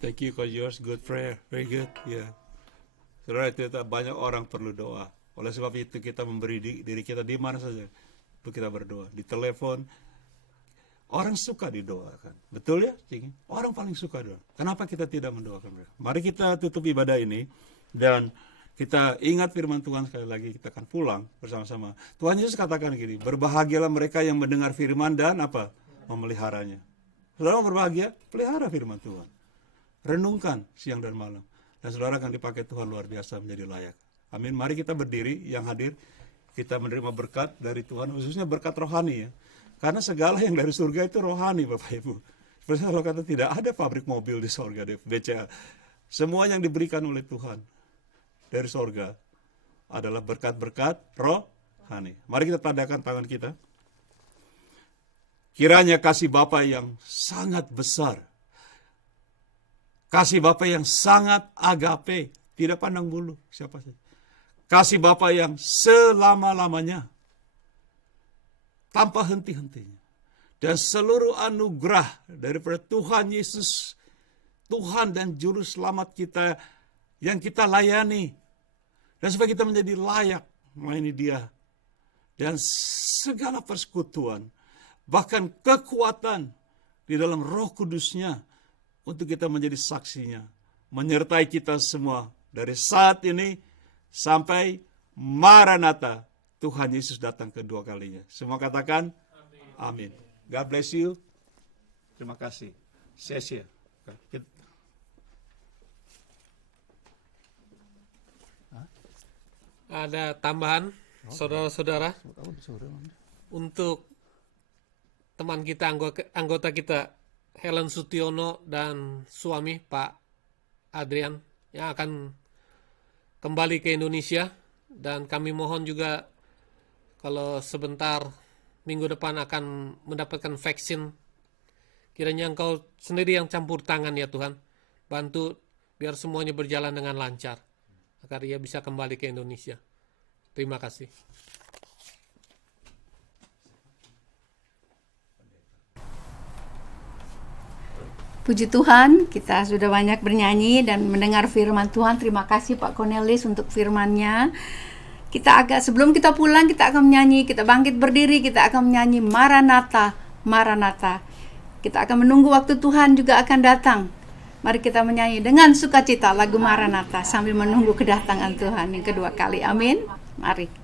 Thank you for yours, good prayer, very good. Ya, saudara, itu banyak orang perlu doa. Oleh sebab itu kita memberi diri kita di mana saja untuk kita berdoa. Di telepon, orang suka didoakan, betul ya? Orang paling suka doa. Kenapa kita tidak mendoakan mereka? Mari kita tutup ibadah ini dan kita ingat firman Tuhan sekali lagi. Kita akan pulang bersama-sama. Tuhan Yesus katakan gini, berbahagialah mereka yang mendengar firman dan apa? Memeliharanya. Saudara berbahagia, pelihara firman Tuhan. Renungkan siang dan malam. Dan saudara akan dipakai Tuhan luar biasa menjadi layak. Amin. Mari kita berdiri, yang hadir, kita menerima berkat dari Tuhan, khususnya berkat rohani ya. Karena segala yang dari surga itu rohani, Bapak Ibu. Seperti kalau kata tidak ada pabrik mobil di surga, BCA. Semua yang diberikan oleh Tuhan dari surga adalah berkat-berkat rohani. Mari kita tandaikan tangan kita. Kiranya kasih Bapa yang sangat besar, kasih Bapa yang sangat agape, tidak pandang bulu siapa saja. Kasih Bapa yang selama-lamanya, tanpa henti-hentinya. Dan seluruh anugerah daripada Tuhan Yesus, Tuhan dan Juru Selamat kita, yang kita layani. Dan supaya kita menjadi layak melayani Dia. Dan segala persekutuan, bahkan kekuatan di dalam Roh Kudus-Nya, untuk kita menjadi saksinya. Menyertai kita semua dari saat ini sampai Maranatha, Tuhan Yesus datang kedua kalinya. Semua katakan amin. God bless you. Terima kasih. Sia-sia. Ada tambahan, saudara-saudara, untuk teman kita, anggota kita, Helen Sutiono dan suami Pak Adrian, yang akan kembali ke Indonesia. Dan kami mohon juga kalau sebentar minggu depan akan mendapatkan vaksin, kiranya Engkau sendiri yang campur tangan ya Tuhan, bantu biar semuanya berjalan dengan lancar agar ia bisa kembali ke Indonesia. Terima kasih. Puji Tuhan, kita sudah banyak bernyanyi dan mendengar firman Tuhan. Terima kasih Pak Cornelis untuk firman-Nya. Sebelum kita pulang, kita akan menyanyi, kita bangkit berdiri, kita akan menyanyi Maranatha, Maranatha. Kita akan menunggu waktu Tuhan juga akan datang. Mari kita menyanyi dengan sukacita lagu Maranatha sambil menunggu kedatangan Tuhan yang kedua kali. Amin. Mari.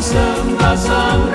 Sembah sang